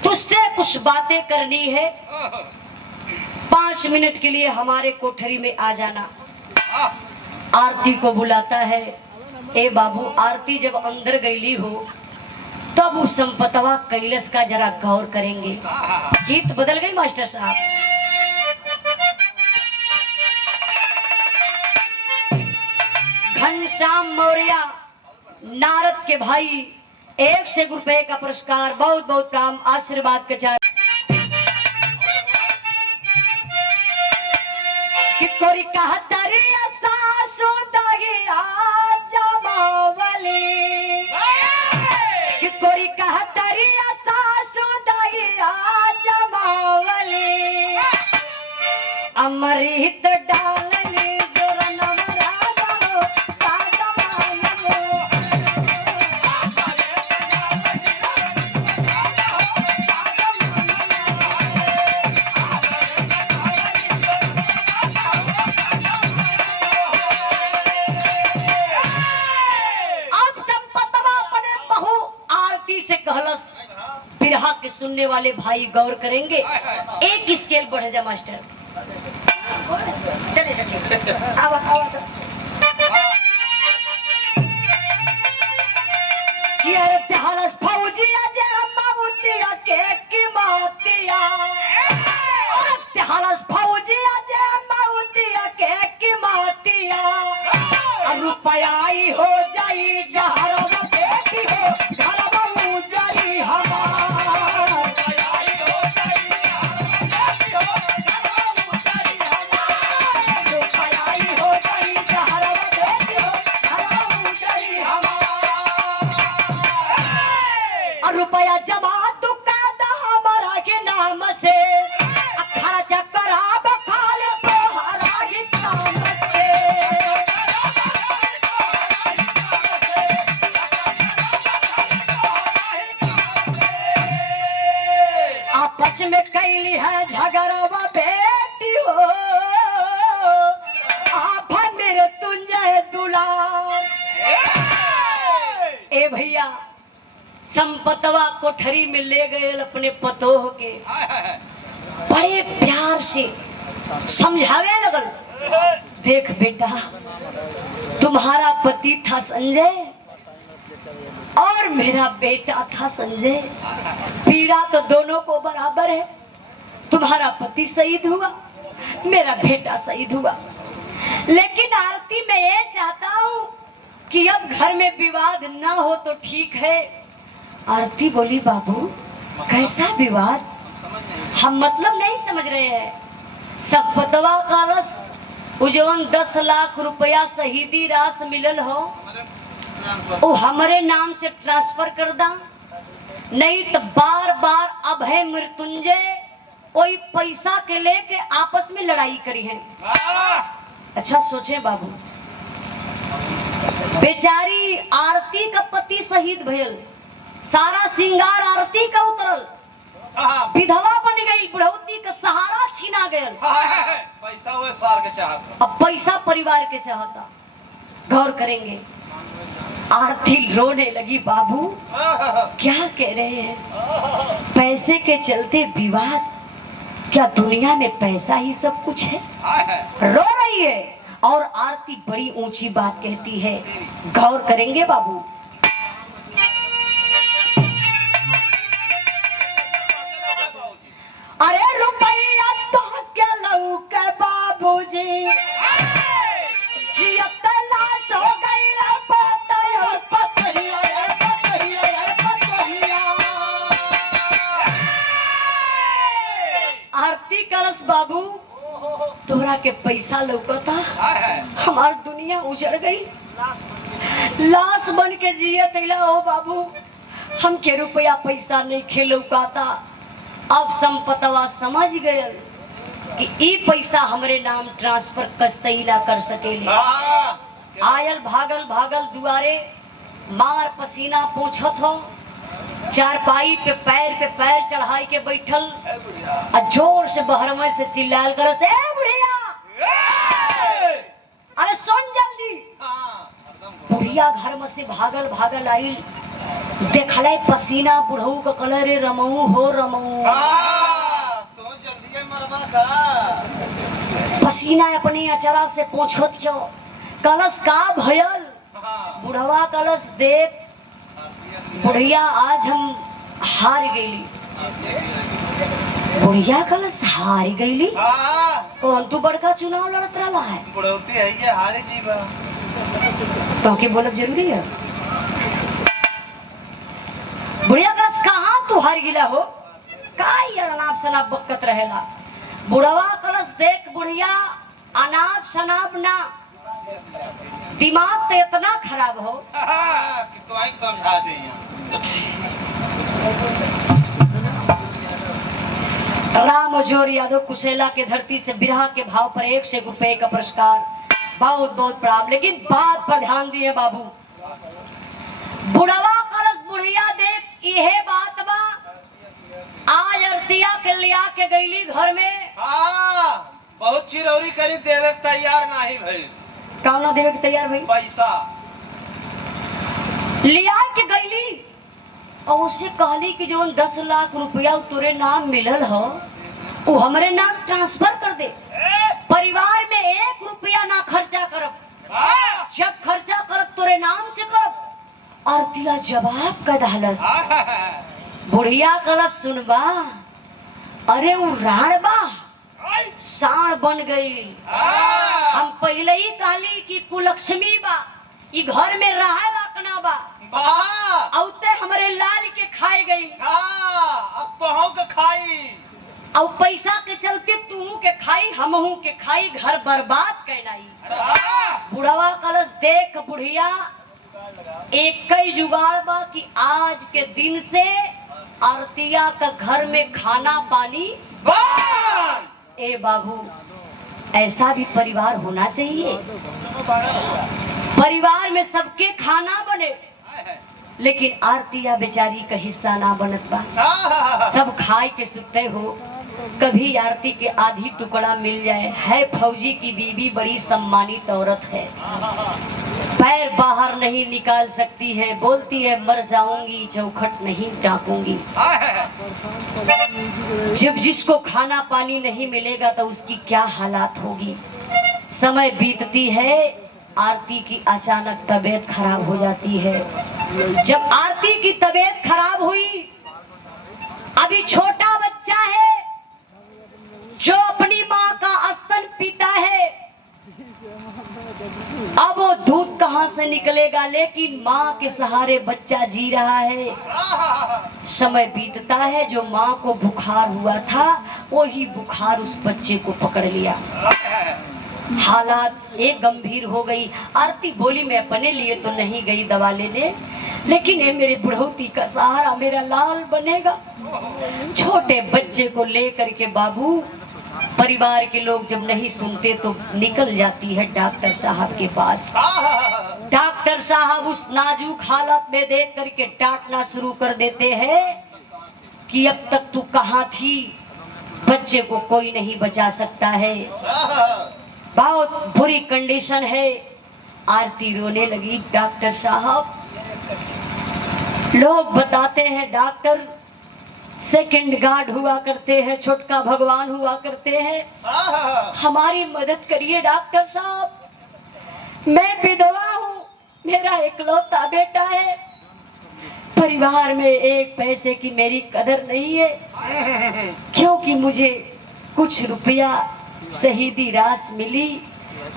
तुझसे कुछ बातें करनी है, 5 मिनट के लिए हमारे कोठरी में आ जाना। आरती को बुलाता है। ए बाबू, आरती जब अंदर गईली हो तब उस संपतवा कैलस का जरा गौर करेंगे। गीत बदल गई मास्टर साहब। घनश्याम मौर्य नारद के भाई, 1 रुपए का पुरस्कार, बहुत बहुत प्राम आशीर्वाद के चार कि कोरी कहतरी सासु दगिया जमावली, कि कोरी कहतरी सासु दगिया जमावली, अमृत डालनी जोरनम रागो सादमानमो। कहलस, बिरहा के सुनने वाले भाई गौर करेंगे। एक स्केल बढ़ जा मास्टर, चले ठीक, आवा तो कि अरे हलस फौजिया जे माउतिया के की मातिया, अरे हलस फौजिया जे माउतिया के की मातिया, अब रुपया ही हो जाई जहर बेटी हो घर रुपया जमा तू कादा हमारा के नाम से, खर्चा करा बखाल तोहरा ही काम से। आपस में कैली है झगड़वा बेटी हो, आप मेरे तुंजे दुलार। ए भैया, संपतवा कोठरी में ले गए अपने पतोह के, बड़े प्यार से समझावे लगल। देख बेटा, तुम्हारा पति था संजय और मेरा बेटा था संजय, पीड़ा तो दोनों को बराबर है। तुम्हारा पति शहीद हुआ, मेरा बेटा शहीद हुआ, लेकिन आरती मैं ये चाहता हूँ कि अब घर में विवाद ना हो तो ठीक है। आरती बोली, बाबू कैसा विवाद, हम मतलब नहीं समझ रहे हैं। संपतवा कालस उजवन 10 लाख रुपया शहीदी राशि मिलल हो, वो हमारे नाम से ट्रांसफर कर दा, नहीं तो बार बार अभय मृत्युंजय वही पैसा के लेके आपस में लड़ाई करी है। अच्छा सोचे बाबू, बेचारी आरती का पति शहीद भयल, सारा सिंगार आरती का उतरल, हाँ। विधवा बन गई, बुढ़ौती का सहारा छीना गया। पैसा वो सार के चाहत। अब पैसा परिवार के चाहता। गौर करेंगे, आरती रोने लगी। बाबू क्या कह रहे हैं? पैसे के चलते विवाद? क्या दुनिया में पैसा ही सब कुछ है? रो रही है और आरती बड़ी ऊंची बात कहती है। गौर करेंगे बाबू। अरे रुपया तो क्या लऊ के बाबूजी, जियत लाश हो गई ला बताया पतरिया पतरिया पतरिया। आरती कलश बाबू, तोरा के पैसा लौकता, हमार दुनिया उजड़ गई, लाश बन के जियत इला हो बाबू। हम के रुपया पैसा नहीं खेलौकाता। अब संपतवा समझ गए कि ई पैसा हमरे नाम ट्रांसफर कस्तई ना कर सकेले। आयल भागल भागल दुआरे, मार पसीना पोंछत हो, चारपाई पे पैर चढ़ाई के बैठल, जोर से बहरमे से चिल्लाल कर से, ए बुढ़िया, अरे सुन जल्दी। बुढ़िया घर में से भागल भागल आई, देखले पसीना बुढ़ऊ का कलर रमऊ हो रमऊ। तो जल्दी मरवा का पसीना अपनी अचरा से पोंछत क्यों? कलश का भयल? बुढ़वा कलश देख, बुढ़िया आज हम हार गईली। बुढ़िया कलश हार गईली? कौन तू बड़का चुनाव लड़त रहा है? बुढ़ौती है ये हारे जीवा। तो के बोलब जरूरी है? बुढ़िया कलश कहाँ तू हार गिला हो? का यार अनाप शनाप बकत रहेला? बुढ़वा कलश देख, बुढ़िया अनाप शनाप ना, दिमाग तो इतना खराब हो कि तो आई समझा दे। राम जोर यादव कुशेला के धरती से बिरहा के भाव पर 100 रुपए का पुरस्कार। बहुत बहुत प्रणाम। लेकिन बात पर ध्यान दिए बाबू। बुढ़वा कलश बुढ़िया देख, यह बात बा, आज अरतिया के लिया के गईली घर में। बहुत चिरौरी करी देवे तैयार नहीं भई। कौना देवे के तैयार भाई? पैसा लिया के गईली और उसे कहली कि जो 10 लाख रुपया तुरे नाम मिलल हो, वो हमरे नाम ट्रांसफर कर दे। परिवार में 1 रुपया ना खर्चा करब, जब खर्चा करब तुरे नाम से करब। आरतिया जवाब का दहलस। बुढ़िया कलश सुनबा, अरे वो राण बा साण बन गई। हम पहले ही कहली कि कुलक्ष्मी बा, ई घर में रहा लाकना बा, औते हमरे लाल के खाए गई। अब तो के खाई, अब पैसा के चलते तू के खाई, हमहू के खाई, घर बर्बाद कैलाई। बुढ़वा कलश देख, बुढ़िया एक ही जुगाड़ बा कि आज के दिन से आरतिया का घर में खाना पानी बंद। ए बाबू, ऐसा भी परिवार होना चाहिए। परिवार में सबके खाना बने, लेकिन आरतिया बेचारी का हिस्सा ना बनत बा। सब खाए के सुते हो, कभी आरती के आधी टुकड़ा मिल जाए। है फौजी की बीवी बड़ी सम्मानित औरत है, पैर बाहर नहीं निकाल सकती है, बोलती है मर जाऊंगी चौखट नहीं टाकूंगी। जब जिसको खाना पानी नहीं मिलेगा तो उसकी क्या हालात होगी। समय बीतती है, आरती की अचानक तबीयत खराब हो जाती है। जब आरती की तबीयत खराब हुई, अभी छोटा बच्चा है जो अपनी माँ का स्तन पीता है, अब वो दूध कहाँ से निकलेगा, लेकिन माँ के सहारे बच्चा जी रहा है। समय बीतता है, जो माँ को बुखार हुआ था वही बुखार उस बच्चे को पकड़ लिया। हालात एक गंभीर हो गई। आरती बोली मैं अपने लिए तो नहीं गई दवा लेने, लेकिन ये मेरे बुढ़ौती का सहारा मेरा लाल बनेगा। छोटे बच्चे को लेकर के बाबू, परिवार के लोग जब नहीं सुनते तो निकल जाती है डॉक्टर साहब के पास। डॉक्टर साहब उस नाजुक हालत में देख करके डांटना शुरू कर देते हैं। कि अब तक तू कहाँ थी, बच्चे को कोई नहीं बचा सकता है, बहुत बुरी कंडीशन है। आरती रोने लगी। डॉक्टर साहब, लोग बताते हैं डॉक्टर सेकंड गार्ड हुआ करते हैं, छोटका भगवान हुआ करते हैं, हमारी मदद करिए डॉक्टर साहब। मैं विधवा हूँ, मेरा इकलौता बेटा है, परिवार में एक पैसे की मेरी कदर नहीं है, क्योंकि मुझे कुछ रुपया शहीदी रास मिली,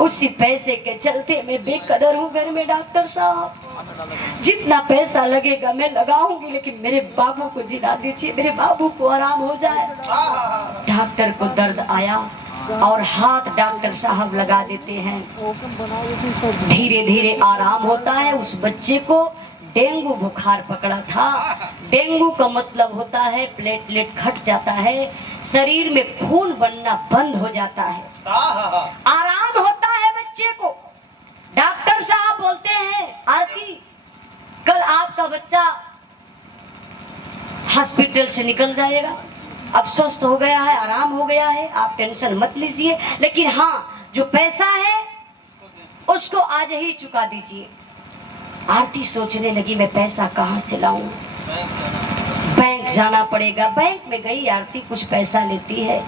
उसी पैसे के चलते मैं बेकदर हूँ घर में। डॉक्टर साहब, जितना पैसा लगेगा मैं लगाऊंगी, लेकिन मेरे बाबू को जिला दीजिए, मेरे बाबू को आराम हो जाए। डॉक्टर को दर्द आया और हाथ डॉक्टर साहब लगा देते हैं, धीरे धीरे आराम होता है। उस बच्चे को डेंगू बुखार पकड़ा था। डेंगू का मतलब होता है प्लेटलेट घट जाता है, शरीर में खून बनना बंद हो जाता है, आराम होता है बच्चे को। डॉक्टर साहब बोलते हैं, आरती कल आपका बच्चा हॉस्पिटल से निकल जाएगा, अब स्वस्थ हो गया है, आराम हो गया है, आप टेंशन मत लीजिए, लेकिन हाँ जो पैसा है उसको आज ही चुका दीजिए। आरती सोचने लगी, मैं पैसा कहाँ से लाऊं, बैंक जाना पड़ेगा। बैंक में गई आरती, कुछ पैसा लेती है,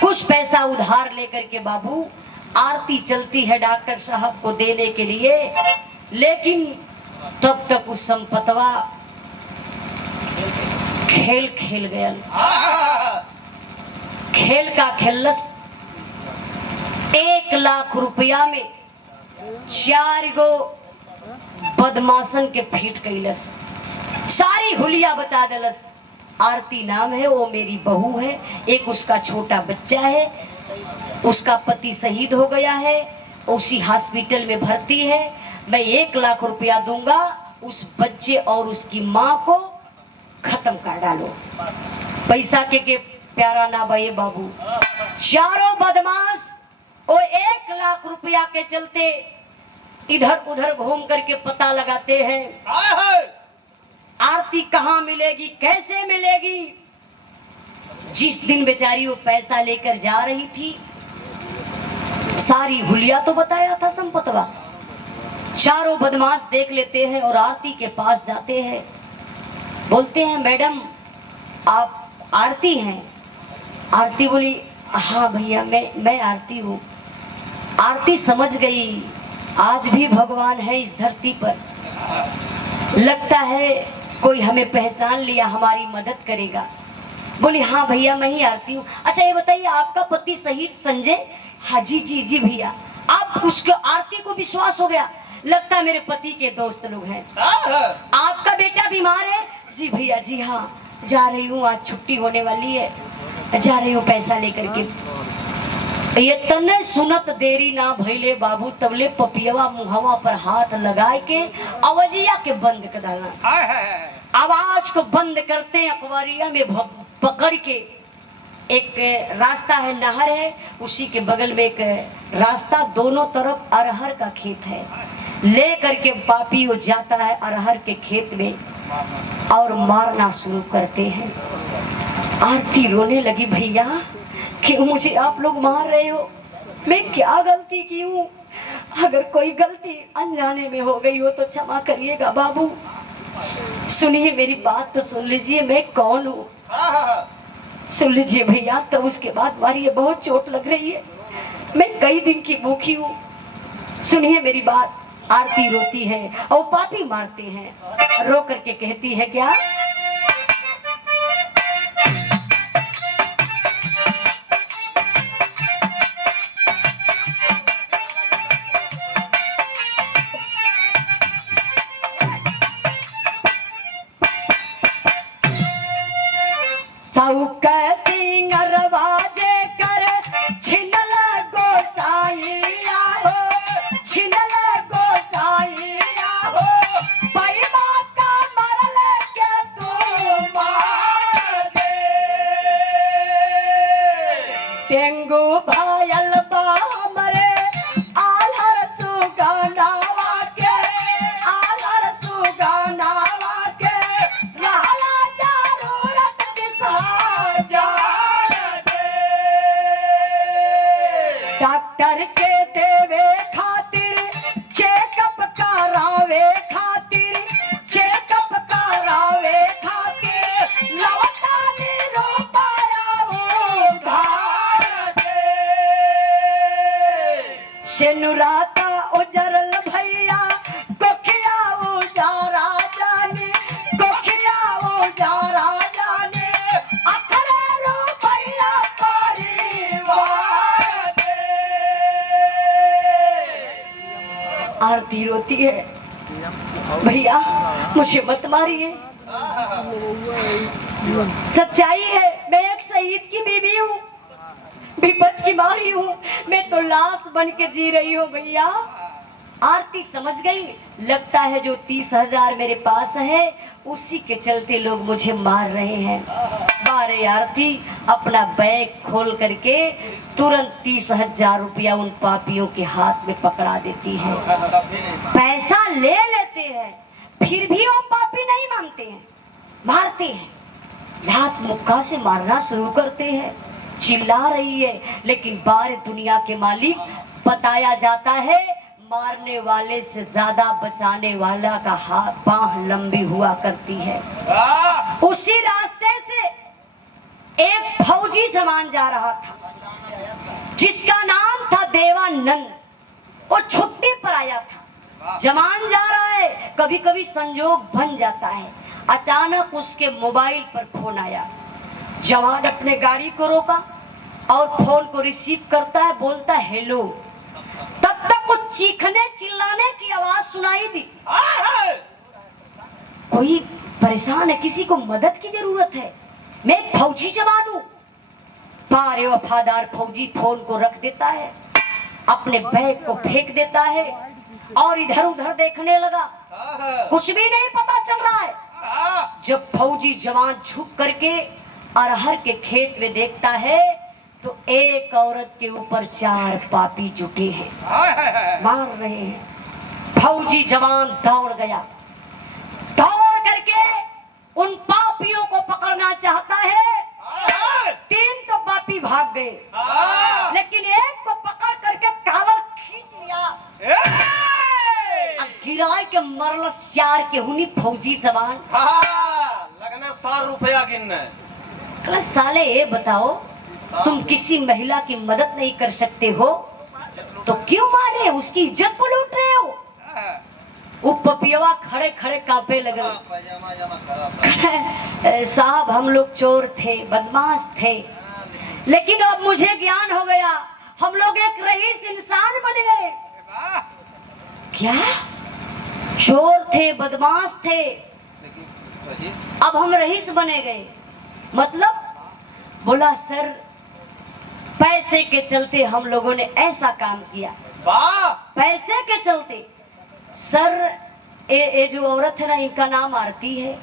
कुछ पैसा उधार लेकर के बाबू आरती चलती है डॉक्टर साहब को देने के लिए। लेकिन तब तक उस संपतवा खेल खेल गया, खेल का खेलस। 1 लाख रुपया में 4 गो बदमाशन के फीट कैलस, सारी हुलिया बता दलस। आरती नाम है, वो मेरी बहू है, एक उसका छोटा बच्चा है, उसका पति शहीद हो गया है, उसी हॉस्पिटल में भर्ती है, मैं 1 लाख रुपया दूंगा, उस बच्चे और उसकी माँ को खत्म कर डालो। पैसा के प्यारा ना भाई बाबू, चारों बदमाश वो 1 लाख रुपया के चलते इधर उधर घूम करके पता लगाते हैं आरती कहाँ मिलेगी, कैसे मिलेगी। जिस दिन बेचारी वो पैसा लेकर जा रही थी, सारी हुलिया तो बताया था संपतवा, चारों बदमाश देख लेते हैं और आरती के पास जाते हैं, बोलते हैं मैडम आप आरती हैं। आरती बोली हाँ भैया मैं आरती हूँ। आरती समझ गई आज भी भगवान है इस धरती पर, लगता है कोई हमें पहचान लिया, हमारी मदद करेगा। बोली हाँ भैया मैं ही आरती हूँ। अच्छा ये बताइए आपका पति शहीद संजय? हाँ जी जी जी भैया। आप उसको आरती को विश्वास हो गया, लगता है मेरे पति के दोस्त लोग हैं। आपका बेटा बीमार है? जी भैया जी हाँ, जा रही हूँ, आज छुट्टी होने वाली है, जा रही हूँ पैसा लेकर के। ये तने सुनत देरी ना भइले बाबू, तबले पपियवा मुहवा पर हाथ लगाए के आवाजिया के बंद कर डालना। आवाज को बंद करते हैं, अखबारिया में पकड़ के एक रास्ता है, नहर है, उसी के बगल में एक रास्ता, दोनों तरफ अरहर का खेत है। ले करके पापी वो जाता है अरहर के खेत में और मारना शुरू करते हैं। आरती रोने लगी, भैया क्यों मुझे आप लोग मार रहे हो, मैं क्या गलती की हूँ? अगर कोई गलती अनजाने में हो गई हो तो क्षमा करिएगा बाबू। सुनिए मेरी बात तो सुन लीजिए, मैं कौन हूँ सुन लीजिए भैया। तो उसके बाद मारी ये बहुत चोट लग रही है, मैं कई दिन की भूखी हूँ, सुनिए मेरी बात। आरती रोती है और पापी मारते हैं, रो करके कहती है क्या? राता उजरल भैया कोखिया उजारा जाने कोखिया उजारा जाने अखरे रुपया परिवार दे। आरती रोती है, भैया मुझे मत मारिए, सच्चाई है मैं एक शहीद की बीवी हूँ, विपत की मारी हूँ, मैं तो लाश बन के जी रही हूँ भैया। आरती समझ गई, लगता है जो 30,000 मेरे पास है उसी के चलते लोग मुझे मार रहे हैं। बारे आरती अपना बैग खोल करके तुरंत 30,000 रुपया उन पापियों के हाथ में पकड़ा देती है। पैसा ले लेते हैं फिर भी वो पापी नहीं मानते हैं, मारते हैं, लात मुक्का से मारना शुरू करते हैं। चिल्ला रही है लेकिन बाहर दुनिया के मालिक बताया जाता है मारने वाले से ज्यादा बचाने वाला का हाथ बाह लंबी हुआ करती है। उसी रास्ते से एक फौजी जवान जा रहा था जिसका नाम था देवानंद। वो छुट्टी पर आया था, जवान जा रहा है, कभी कभी संजोग बन जाता है। अचानक उसके मोबाइल पर फोन आया, जवान अपने गाड़ी को रोका और फोन को रिसीव करता है, बोलता है हेलो। तब तक कुछ चीखने चिल्लाने की आवाज सुनाई दी। कोई परेशान है, किसी को मदद की जरूरत है, मैं एक फौजी जवान हूँ। पारे वफादार फौजी फोन को रख देता है, अपने बैग को फेंक देता है और इधर उधर देखने लगा, कुछ भी नहीं पता चल रहा है। जब फौजी जवान झुक करके अरहर के खेत में देखता है तो एक औरत के ऊपर 4 पापी जुटे हैं, मार रहे हैं। फौजी जवान दौड़ गया, दौड़ करके उन पापियों को पकड़ना चाहता है। 3 तो पापी भाग गए लेकिन एक को पकड़ करके कॉलर खींच लिया, गिरा के मरल 4 के हुनी फौजी जवान। लगना 100 रुपया गिनना। साले ये बताओ तुम किसी महिला की मदद नहीं कर सकते हो तो क्यों मारे, उसकी इज्जत को लूट रहे हो। वो पपियवा खड़े खड़े कांपे लगे। साहब हम लोग चोर थे, बदमाश थे, लेकिन अब मुझे ज्ञान हो गया, हम लोग एक रईस इंसान बन गए। क्या चोर थे, बदमाश थे, अब हम रईस बने गए, मतलब? बोला सर पैसे के चलते हम लोगों ने ऐसा काम किया, पैसे के चलते। सर ये जो औरत है ना, इनका नाम आरती है,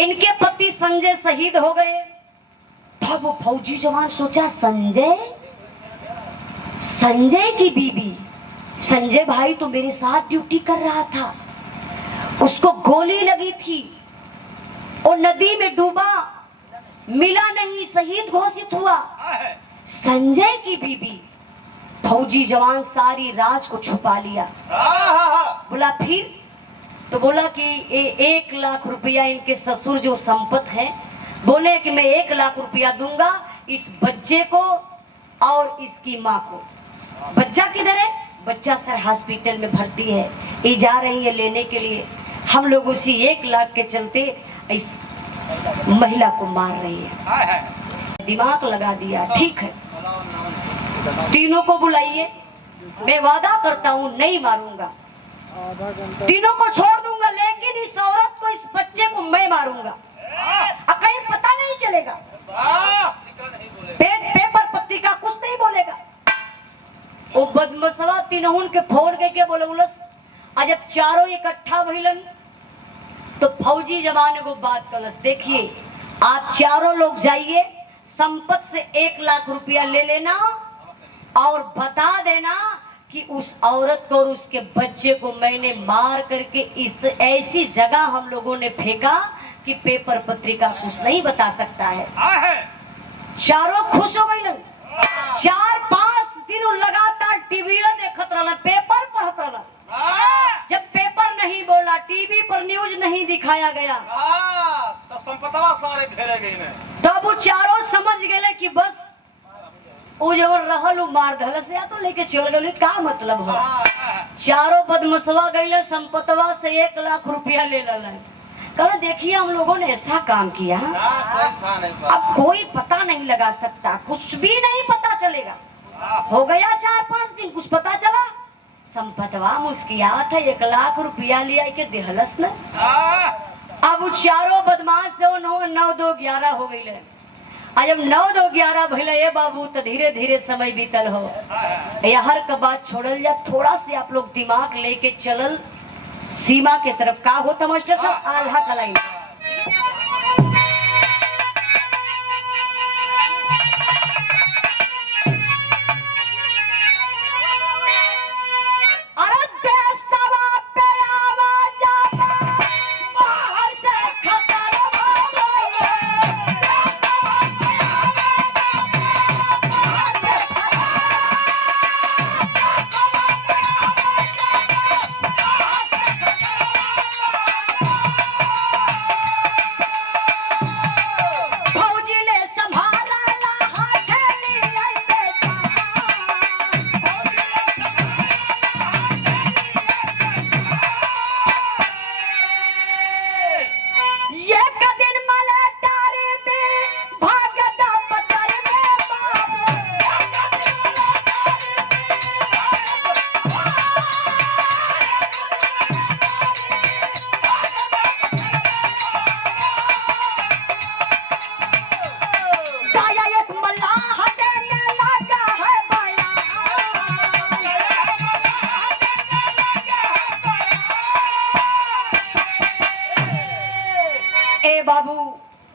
इनके पति संजय शहीद हो गए। तब वो फौजी जवान सोचा संजय की बीबी, संजय भाई तो मेरे साथ ड्यूटी कर रहा था, उसको गोली लगी थी, और नदी में डूबा, मिला नहीं, शहीद घोषित हुआ। संजय की बीबी। फौजी जवान सारी राज को छुपा लिया। बोला फिर? तो बोला कि 1 लाख रुपया इनके ससुर जो संपत्ति है, बोले कि मैं 1 लाख रुपया दूंगा इस बच्चे को और इसकी माँ को। बच्चा किधर है? बच्चा सर हॉस्पिटल में भर्ती है, ये जा रही है लेने के लिए। हम लोग उसी 1 लाख के चलते इस महिला को मार रही है। दिमाग लगा दिया, ठीक है तीनों को बुलाइए, मैं वादा करता हूँ नहीं मारूंगा, तीनों को छोड़ दूंगा, लेकिन इस औरत को, इस बच्चे को मैं मारूंगा, कहीं पता नहीं चलेगा, पेपर पत्रिका कुछ नहीं बोलेगा। वो बदमसवा तीनों के फोन के बोले उलस। जब चारों इकट्ठा भइलन तो फौजी जवान को बात कलस, देखिए आप चारों लोग जाइए, संपत्ति से 1 लाख रुपया ले लेना और बता देना कि उस औरत को और उसके बच्चे को मैंने मार करके इस ऐसी जगह हम लोगों ने फेंका कि पेपर पत्रिका कुछ नहीं बता सकता है। चारों खुश हो गई। 4-5 दिन लगातार टीवी देखत रहा, पेपर पढ़त रहा। जब पेपर नहीं बोला, टीवी पर न्यूज नहीं दिखाया गया, तो संपतवा सारे घेरे गए। तब वो चारों समझ गए कि बस वो जब रहल उ मार धल से तो लेके चल गए का मतलब हो। चारों बदमसवा गईले संपतवा से 1 लाख रुपया ले लल। कल देखिए हम लोगों ने ऐसा काम किया, अब कोई पता नहीं लगा सकता, कुछ भी नहीं पता चलेगा। हो गया 4-5 दिन, कुछ पता चला संपतवा मुस्कियात है 1 लाख रुपया लिया के देहलस न। अब चारों बदमाश से 9-2-11 हो गई। जब 9-2-11 भइले ए बाबू तो धीरे धीरे समय बीतल हो। हर का बात छोड़ल जा, थोड़ा से आप लोग दिमाग लेके चलल सीमा के तरफ। का होता मास्टर साहब आल्हा कलाई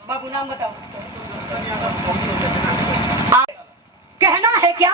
बाबू नाम बताओ। कहना है क्या?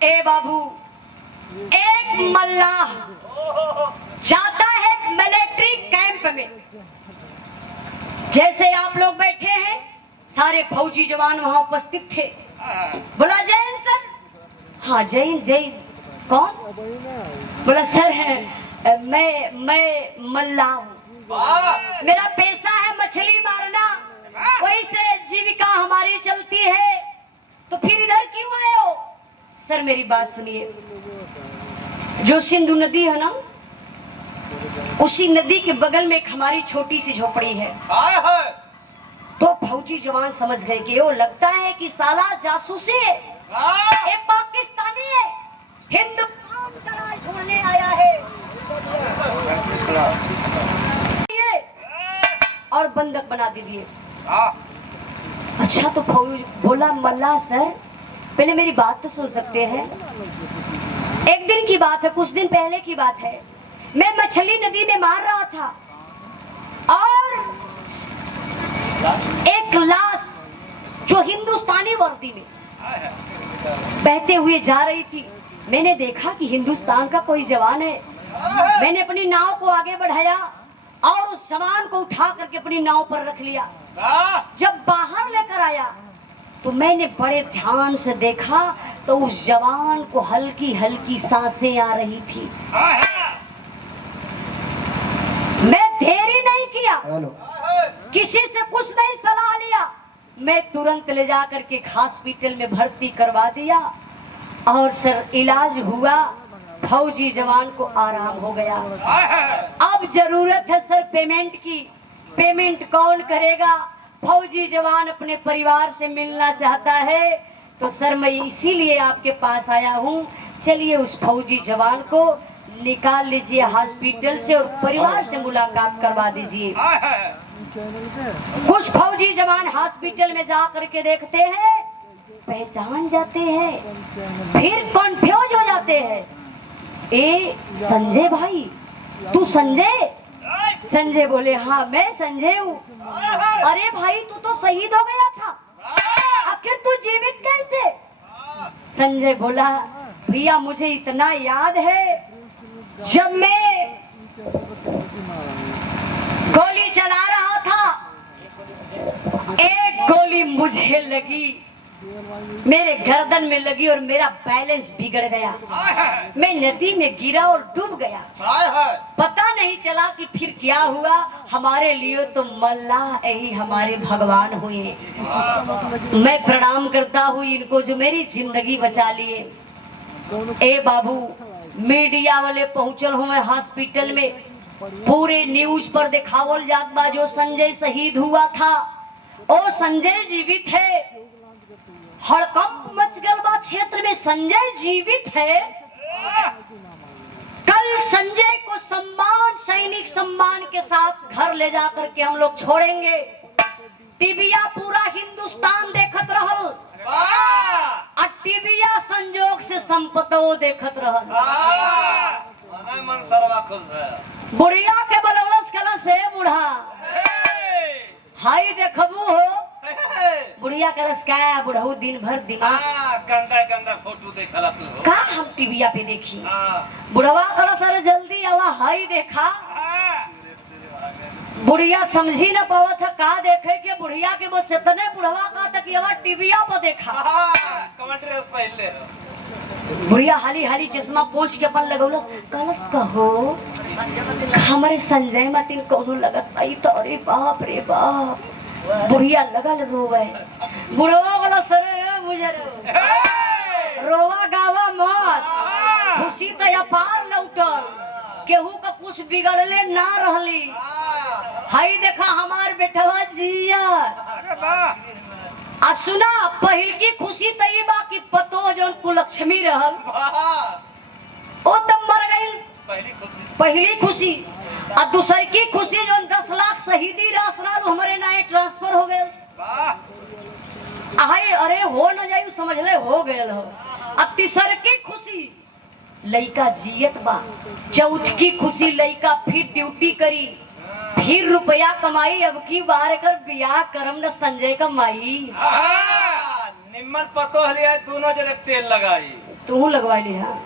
ए बाबू, एक मल्लाह जाता है मिलिट्री कैंप में। जैसे आप लोग बैठे हैं, सारे फौजी जवान वहां उपस्थित थे। बोला जैन सर। हाँ जैन जैन। कौन? बोला सर है मैं मल्लाह हूँ, मेरा पेशा है मछली मारना, वही से जीविका हमारी चलती है। तो फिर इधर क्यों आए हो? सर मेरी बात सुनिए, जो सिंधु नदी है ना, उसी नदी के बगल में एक हमारी छोटी सी झोपड़ी है। तो फौजी जवान समझ गए कि वो लगता है कि साला जासूसी है, ये पाकिस्तानी है, हिंदुस्तान का राज ढूंढने आया है। और बंधक बना दीजिए। अच्छा तो फौज बोला मल्लाह सर पहले मेरी बात तो सुन सकते हैं। एक दिन की बात है, कुछ दिन पहले की बात है, मैं मछली नदी में मार रहा था और एक लाश जो हिंदुस्तानी वर्दी में बहते हुए जा रही थी, मैंने देखा कि हिंदुस्तान का कोई जवान है। मैंने अपनी नाव को आगे बढ़ाया और उस जवान को उठा करके अपनी नाव पर रख लिया। जब बाहर लेकर आया तो मैंने बड़े ध्यान से देखा तो उस जवान को हल्की हल्की सांसें आ रही थी। मैं देरी नहीं किया, किसी से कुछ नहीं सलाह लिया, मैं तुरंत ले जा करके हॉस्पिटल में भर्ती करवा दिया और सर इलाज हुआ, फौजी जवान को आराम हो गया। अब जरूरत है सर पेमेंट की, पेमेंट कौन करेगा? फौजी जवान अपने परिवार से मिलना चाहता है, तो सर मैं इसीलिए आपके पास आया हूँ। चलिए उस फौजी जवान को निकाल लीजिए हॉस्पिटल से और परिवार से मुलाकात करवा दीजिए। कुछ फौजी जवान हॉस्पिटल में जा करके देखते हैं, पहचान जाते हैं, फिर कंफ्यूज हो जाते हैं। ए संजय भाई, तू संजय? संजय बोले हाँ मैं संजय हूँ। अरे भाई तू तो शहीद हो गया था। आखिर तू जीवित कैसे? संजय बोला, भैया मुझे इतना याद है, जब मैं गोली चला रहा था, एक गोली मुझे लगी, मेरे गर्दन में लगी और मेरा बैलेंस बिगड़ गया। मैं नदी में गिरा और डूब गया। पता नहीं चला कि फिर क्या हुआ। हमारे लिए तो मल्लाह यही हमारे भगवान हुए। मैं प्रणाम करता हूँ इनको जो मेरी जिंदगी बचा लिए। ए बाबू, मीडिया वाले पहुंचल हुए हॉस्पिटल में, पूरे न्यूज पर दिखावल जात बा जो संजय शहीद हुआ था, ओ संजय जीवित है। हड़कंप मच गया बा क्षेत्र में, संजय जीवित है। कल संजय को सम्मान, सैनिक सम्मान के साथ घर ले जाकर के हम लोग छोड़ेंगे। टिबिया पूरा हिंदुस्तान देखत रहल, टिबिया संजोग से संपतो देखत रहल। मन सरवा खुश है। बुढ़िया के बलवलस कलश है बूढ़ा, हाई देखबू हो। बुढ़िया कलश का बुढ़ऊ दिन भर दिमाग गंदा गंदा फोटो देखला तू हो। का हम टीविया पे देखी। बुढ़वा कलश, अरे जल्दी आवा, हाई देखा। बुढ़िया समझी न पावा था का देखे के। बुढ़िया के बस इतने बुढ़वा का तक ये टीविया पर देखा। कमेंट्री पहले बुढ़िया हाली हाली चश्मा पोंछ के अपन लगौलो। कलश कहो हमारे संजय मतिन कोनो लगत आई तो, अरे बाप रे बाप। बुढ़िया लगल रोवे। बुढ़वा वाला सरे बुझरो रोवा गावा मत, खुशी तो अपार लौटल, केहू का कुछ बिगड़ले ना रहली। हाई देखा हमार बेटवा जिया। आ सुना, पहिल की खुशी तई बा कि पतो जौन कुलक्ष्मी रहल ओ तब मर गई, पहली खुशी। आ दूसर की खुशी जौन 10 लाख शहीदी रास रहल हमारे नाए ट्रांसफर हो गए। हाय अरे हो न जाई समझ ले हो गए हो। आ तीसर की खुशी लइका जियत बा। चौथ की खुशी लइका फिर ड्यूटी करी, फिर रुपया कमाई। अब की बार कर बियाह करम न संजय का माई। निम्मन पतो हलिया दोनों जरे तेल लगाई। तू लगवा लिया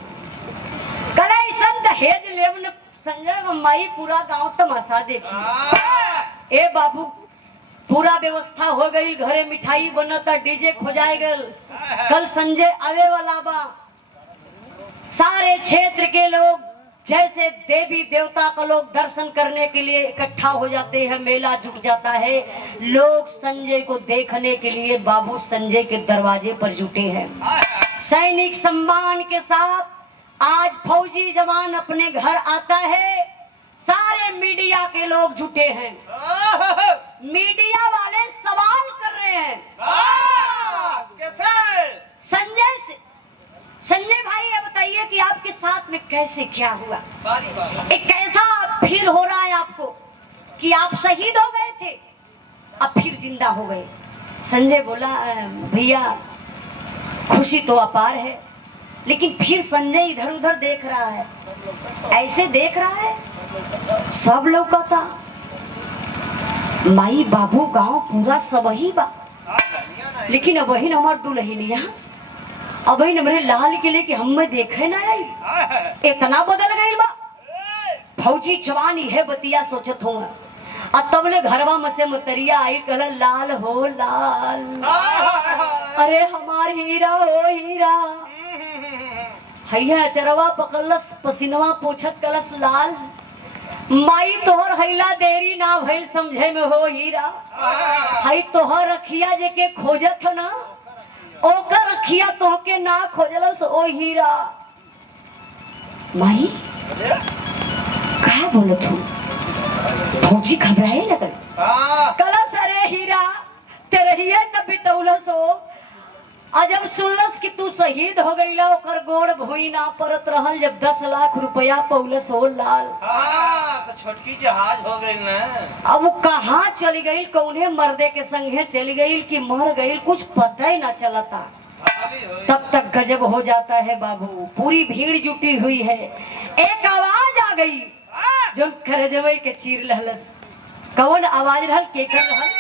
कल ऐसन दहेज लेव न संजय का माई पूरा गांव तमाशा देखी। ए बाबू, पूरा व्यवस्था हो गई, घरे मिठाई बनता, डीजे खोजाए गल। कल संजय आवे वाला बा। सारे क्षेत्र के लोग जैसे देवी देवता का लोग दर्शन करने के लिए इकट्ठा हो जाते हैं, मेला जुट जाता है। लोग संजय को देखने के लिए बाबू संजय के दरवाजे पर जुटे हैं। सैनिक सम्मान के साथ आज फौजी जवान अपने घर आता है। सारे मीडिया के लोग जुटे हैं। मीडिया वाले सवाल कर रहे हैं कैसे संजय से। संजय भाई ये बताइए कि आपके साथ में कैसे क्या हुआ, एक कैसा फील हो रहा है आपको कि आप शहीद हो गए थे अब फिर जिंदा हो गए। संजय बोला, भैया खुशी तो अपार है, लेकिन फिर संजय इधर उधर देख रहा है। ऐसे देख रहा है सब लोग का था, माई बाबू गांव पूरा सब ही बा, लेकिन अब वही हमार दुल्हनिया, अब वही मेरे लाल के लिए कि हम में देखे ना आई, इतना बदल गई बा। फौजी जवानी है बतिया सोचत हूँ। अब तबले घरवा में से मतरिया आई, कहला लाल हो लाल, अरे हमार हीरा हो हीरा। हैया चरवा पकड़लस, पसीनवा पोछत कलस लाल, माई तोहर हैला देरी ना भइल समझे में हो हीरा। हई तोहर रखिया जे के खोजत ना, ओकर रखिया तोहके ना खोजलस ओ हीरा। माई क्या बोलत हूँ? फौजी घबराए लगल, कलस अरे हीरा तेरे ही तब बितौलस हो। जब सुनलस कि तू शहीद हो गईला, ओकर गोड़ भुई ना परत रहल। जब 10 लाख रुपया पौलस हो लाल, तो छोटकी जहाज हो गई ना। अब वो कहाँ चली गई, कौने मर्दे के संगे चली गई कि मर गई, कुछ पता ही ना चलता। तब तक गजब हो जाता है बाबू, पूरी भीड़ जुटी हुई है। एक आवाज आ गई जो करजवई के चीर लहलस। कौन आवाज रहल, के कर रहल?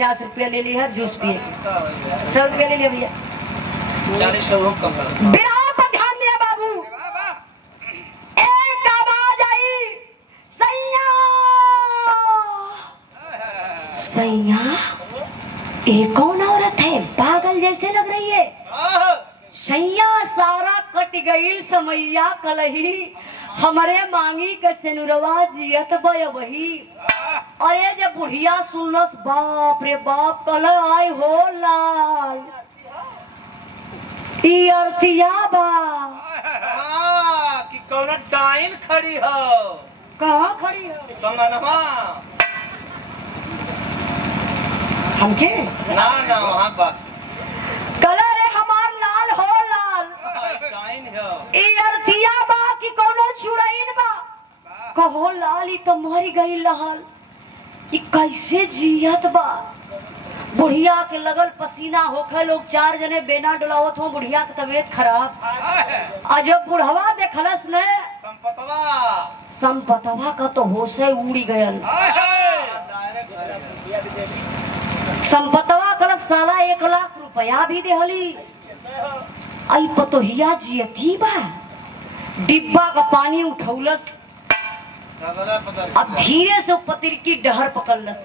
50 रुपया ले लिया जूस पिए 100 रुपया ले लिया भैया 40 लोगों कम करो। बिरार पर ध्यान दिया बाबू एक आवाज आई सैया सैया ये कौन औरत है पागल जैसे लग रही है सैया सारा कट गईल समैया कलही हमरे मांगी के सेनुरवा जियत बय वही अरे जब बुढ़िया सुनलस बाप रे बाप कल आय हो लाल ई अरतिया बा कि कौन डाइन खड़ी हो कहाँ खड़ी है समनवा हमके ना ना वहाँ का कलर है हमार लाल हो लाल डाइन हो ई अरतिया बा कि कोनो चुड़ैन बा कहो लाल ई तो मर गई लहल ई कैसे जियत बा बुढ़िया के लगल पसीना होखे लोग 4 जने बेना डुलावत हो बुढ़िया के तबीयत खराब आ जब बुढ़वा देखलस ने संपतवा का तो होशे उड़ी गयल संपतवा कल साला 1 लाख रुपया भी देहली आई पतोहिया जियती बा डिब्बा का पानी उठौलस अब धीरे से पतिर की डहर पकड़लस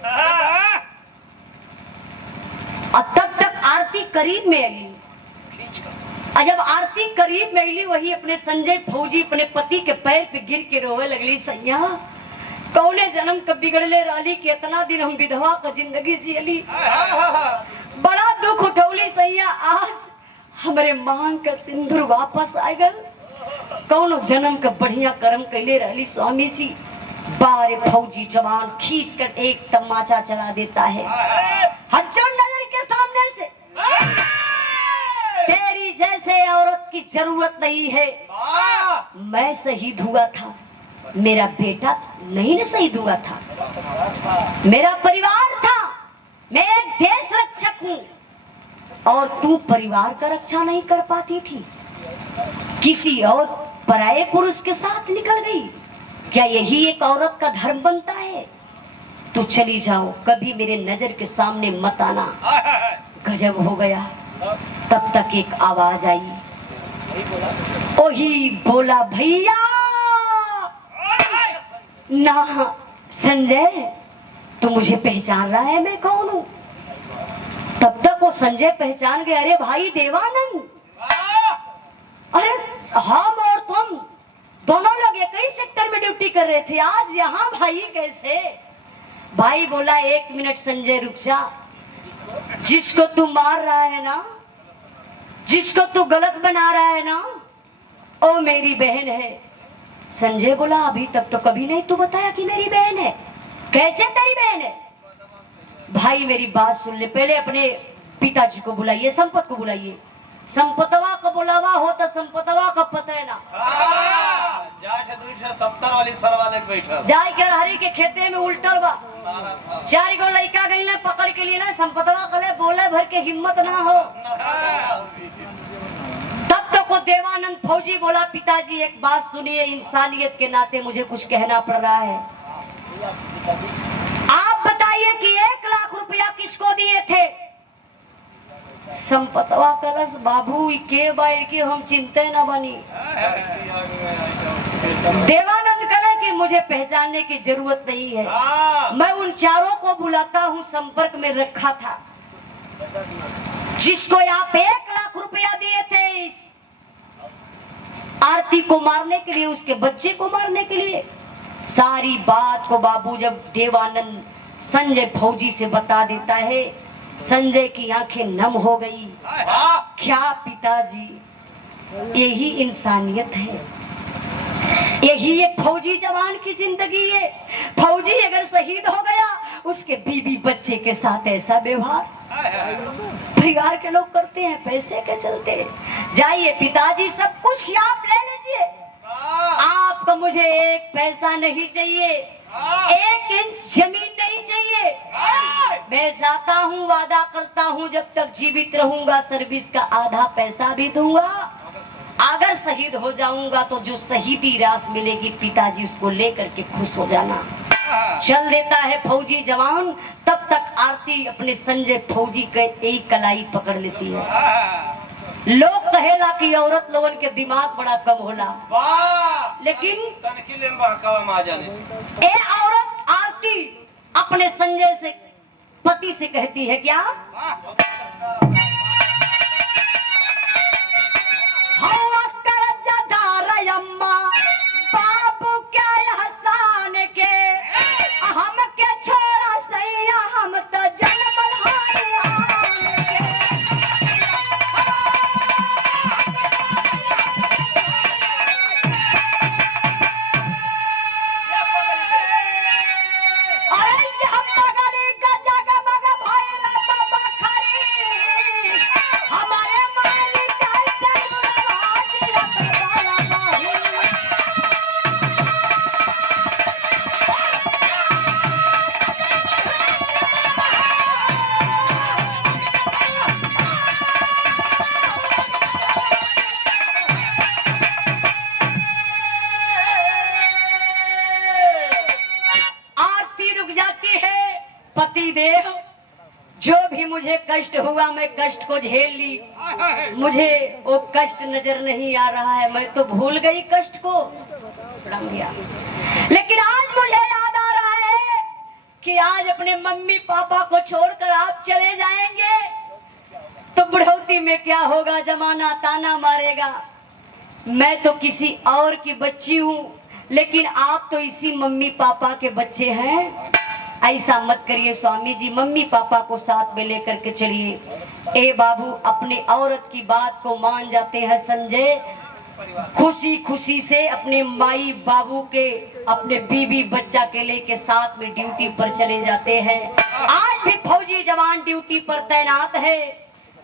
और तब तक आरती करीब में आई और जब आरती करीब में आई वही अपने संजय फौजी अपने पति के पैर पे गिर के रोवे लगली सैया कौने जन्म का बिगड़ले राली के इतना दिन हम विधवा का जिंदगी जियली बड़ा दुख उठौली सैया आज हमारे मांग का सिंदूर वापस आ गल कौनो जन्म का बढ़िया कर्म कैले रहली स्वामी जी बारे फौजी जवान खींच कर एक तमाचा चला देता है हटो नजर के सामने से तेरी जैसे औरत की जरूरत नहीं है मैं शहीद हुआ था मेरा बेटा नहीं ना शहीद हुआ था मेरा परिवार था मैं एक देश रक्षक हूँ और तू परिवार का रक्षा नहीं कर पाती थी किसी और पराये पुरुष के साथ निकल गई क्या यही एक औरत का धर्म बनता है तो चली जाओ कभी मेरे नजर के सामने मत आना गजब हो गया तब तक एक आवाज आई ओही बोला भैया ना संजय तो मुझे पहचान रहा है मैं कौन हूँ तब तक वो संजय पहचान गए अरे भाई देवानंद अरे हम और तुम दोनों लोग एक ही सेक्टर में ड्यूटी कर रहे थे आज यहाँ भाई कैसे भाई बोला 1 मिनट संजय रुक जा जिसको तू मार रहा है ना जिसको तू गलत बना रहा है ना ओ मेरी बहन है संजय बोला अभी तक तो कभी नहीं तू बताया कि मेरी बहन है कैसे तेरी बहन है भाई मेरी बात सुन ले पहले अपने पिताजी को बुलाइए संपत को बुलाइए संपतवा को बुलावा हो तो संपतवा का पता है ना जाय के हरी के खेते में उल्टल बा 4 गो लड़का गई ना पकड़ के लिए ना संपतवा कले बोले भर के हिम्मत ना हो तब तक को देवानंद फौजी बोला पिताजी एक बात सुनिए इंसानियत के नाते मुझे कुछ कहना पड़ रहा है आप बताइए कि 1 लाख रुपया किसको दिए थे संपतवा कलश बाबू के बाई के हम चिंते न बनी देवानंद कले कि मुझे पहचानने की जरूरत नहीं है मैं उन चारों को बुलाता हूँ संपर्क में रखा था जिसको आप 1 लाख रुपया दिए थे इस आरती को मारने के लिए उसके बच्चे को मारने के लिए सारी बात को बाबू जब देवानंद संजय फौजी से बता देता है संजय की आंखें नम हो गई क्या पिताजी यही इंसानियत है यही एक फौजी जवान की जिंदगी है फौजी अगर शहीद हो गया उसके बीवी बच्चे के साथ ऐसा व्यवहार परिवार के लोग करते हैं पैसे के चलते जाइए पिताजी सब कुछ आप ले लीजिए आपको मुझे 1 पैसा नहीं चाहिए 1 इंच जमीन नहीं चाहिए मैं जाता हूँ वादा करता हूँ जब तक जीवित रहूंगा सर्विस का आधा पैसा भी दूंगा अगर शहीद हो जाऊंगा तो जो शहीदी रास मिलेगी पिताजी उसको लेकर के खुश हो जाना चल देता है फौजी जवान, तब तक आरती अपने संजय फौजी के एक कलाई पकड़ लेती है। लोग कहेला कि औरत लोगन के दिमाग बड़ा कम होला, वाह लेकिन तनकी लेम्बा कवा मा जाने से ए औरत आरती अपने संजय से पति से कहती है क्या, बाबू क्या हसान के हम के छोड़ा सैया, हम तो जन्म पतिदेव, जो भी मुझे कष्ट हुआ मैं कष्ट को झेल ली, मुझे वो कष्ट नजर नहीं आ रहा है, मैं तो भूल गई कष्ट को। लेकिन आज मुझे याद आ रहा है कि आज अपने मम्मी पापा को छोड़कर आप चले जाएंगे तो बुढ़ौती में क्या होगा, जमाना ताना मारेगा। मैं तो किसी और की बच्ची हूँ, लेकिन आप तो इसी मम्मी पापा के बच्चे हैं। ऐसा मत करिए स्वामी जी, मम्मी पापा को साथ में लेकर के चलिए। ए बाबू अपने औरत की बात को मान जाते हैं संजय, खुशी खुशी से अपने माई बाबू के, अपने बीवी बच्चा के लेके साथ में ड्यूटी पर चले जाते हैं। आज भी फौजी जवान ड्यूटी पर तैनात है।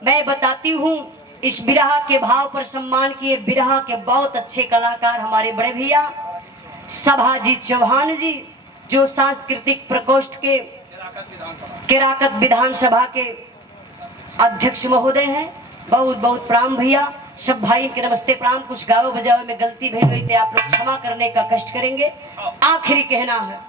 मैं बताती हूँ इस बिरहा के भाव पर सम्मान किए बिरहा के बहुत अच्छे कलाकार हमारे बड़े भैया सभाजी चौहान जी, जो सांस्कृतिक प्रकोष्ठ के केराकत विधानसभा के अध्यक्ष महोदय हैं। बहुत बहुत प्रणाम भैया, सब भाई के नमस्ते प्रणाम। कुछ गाओ बजाओ में गलती भेल हुई थी, आप लोग क्षमा करने का कष्ट करेंगे। आखिरी कहना है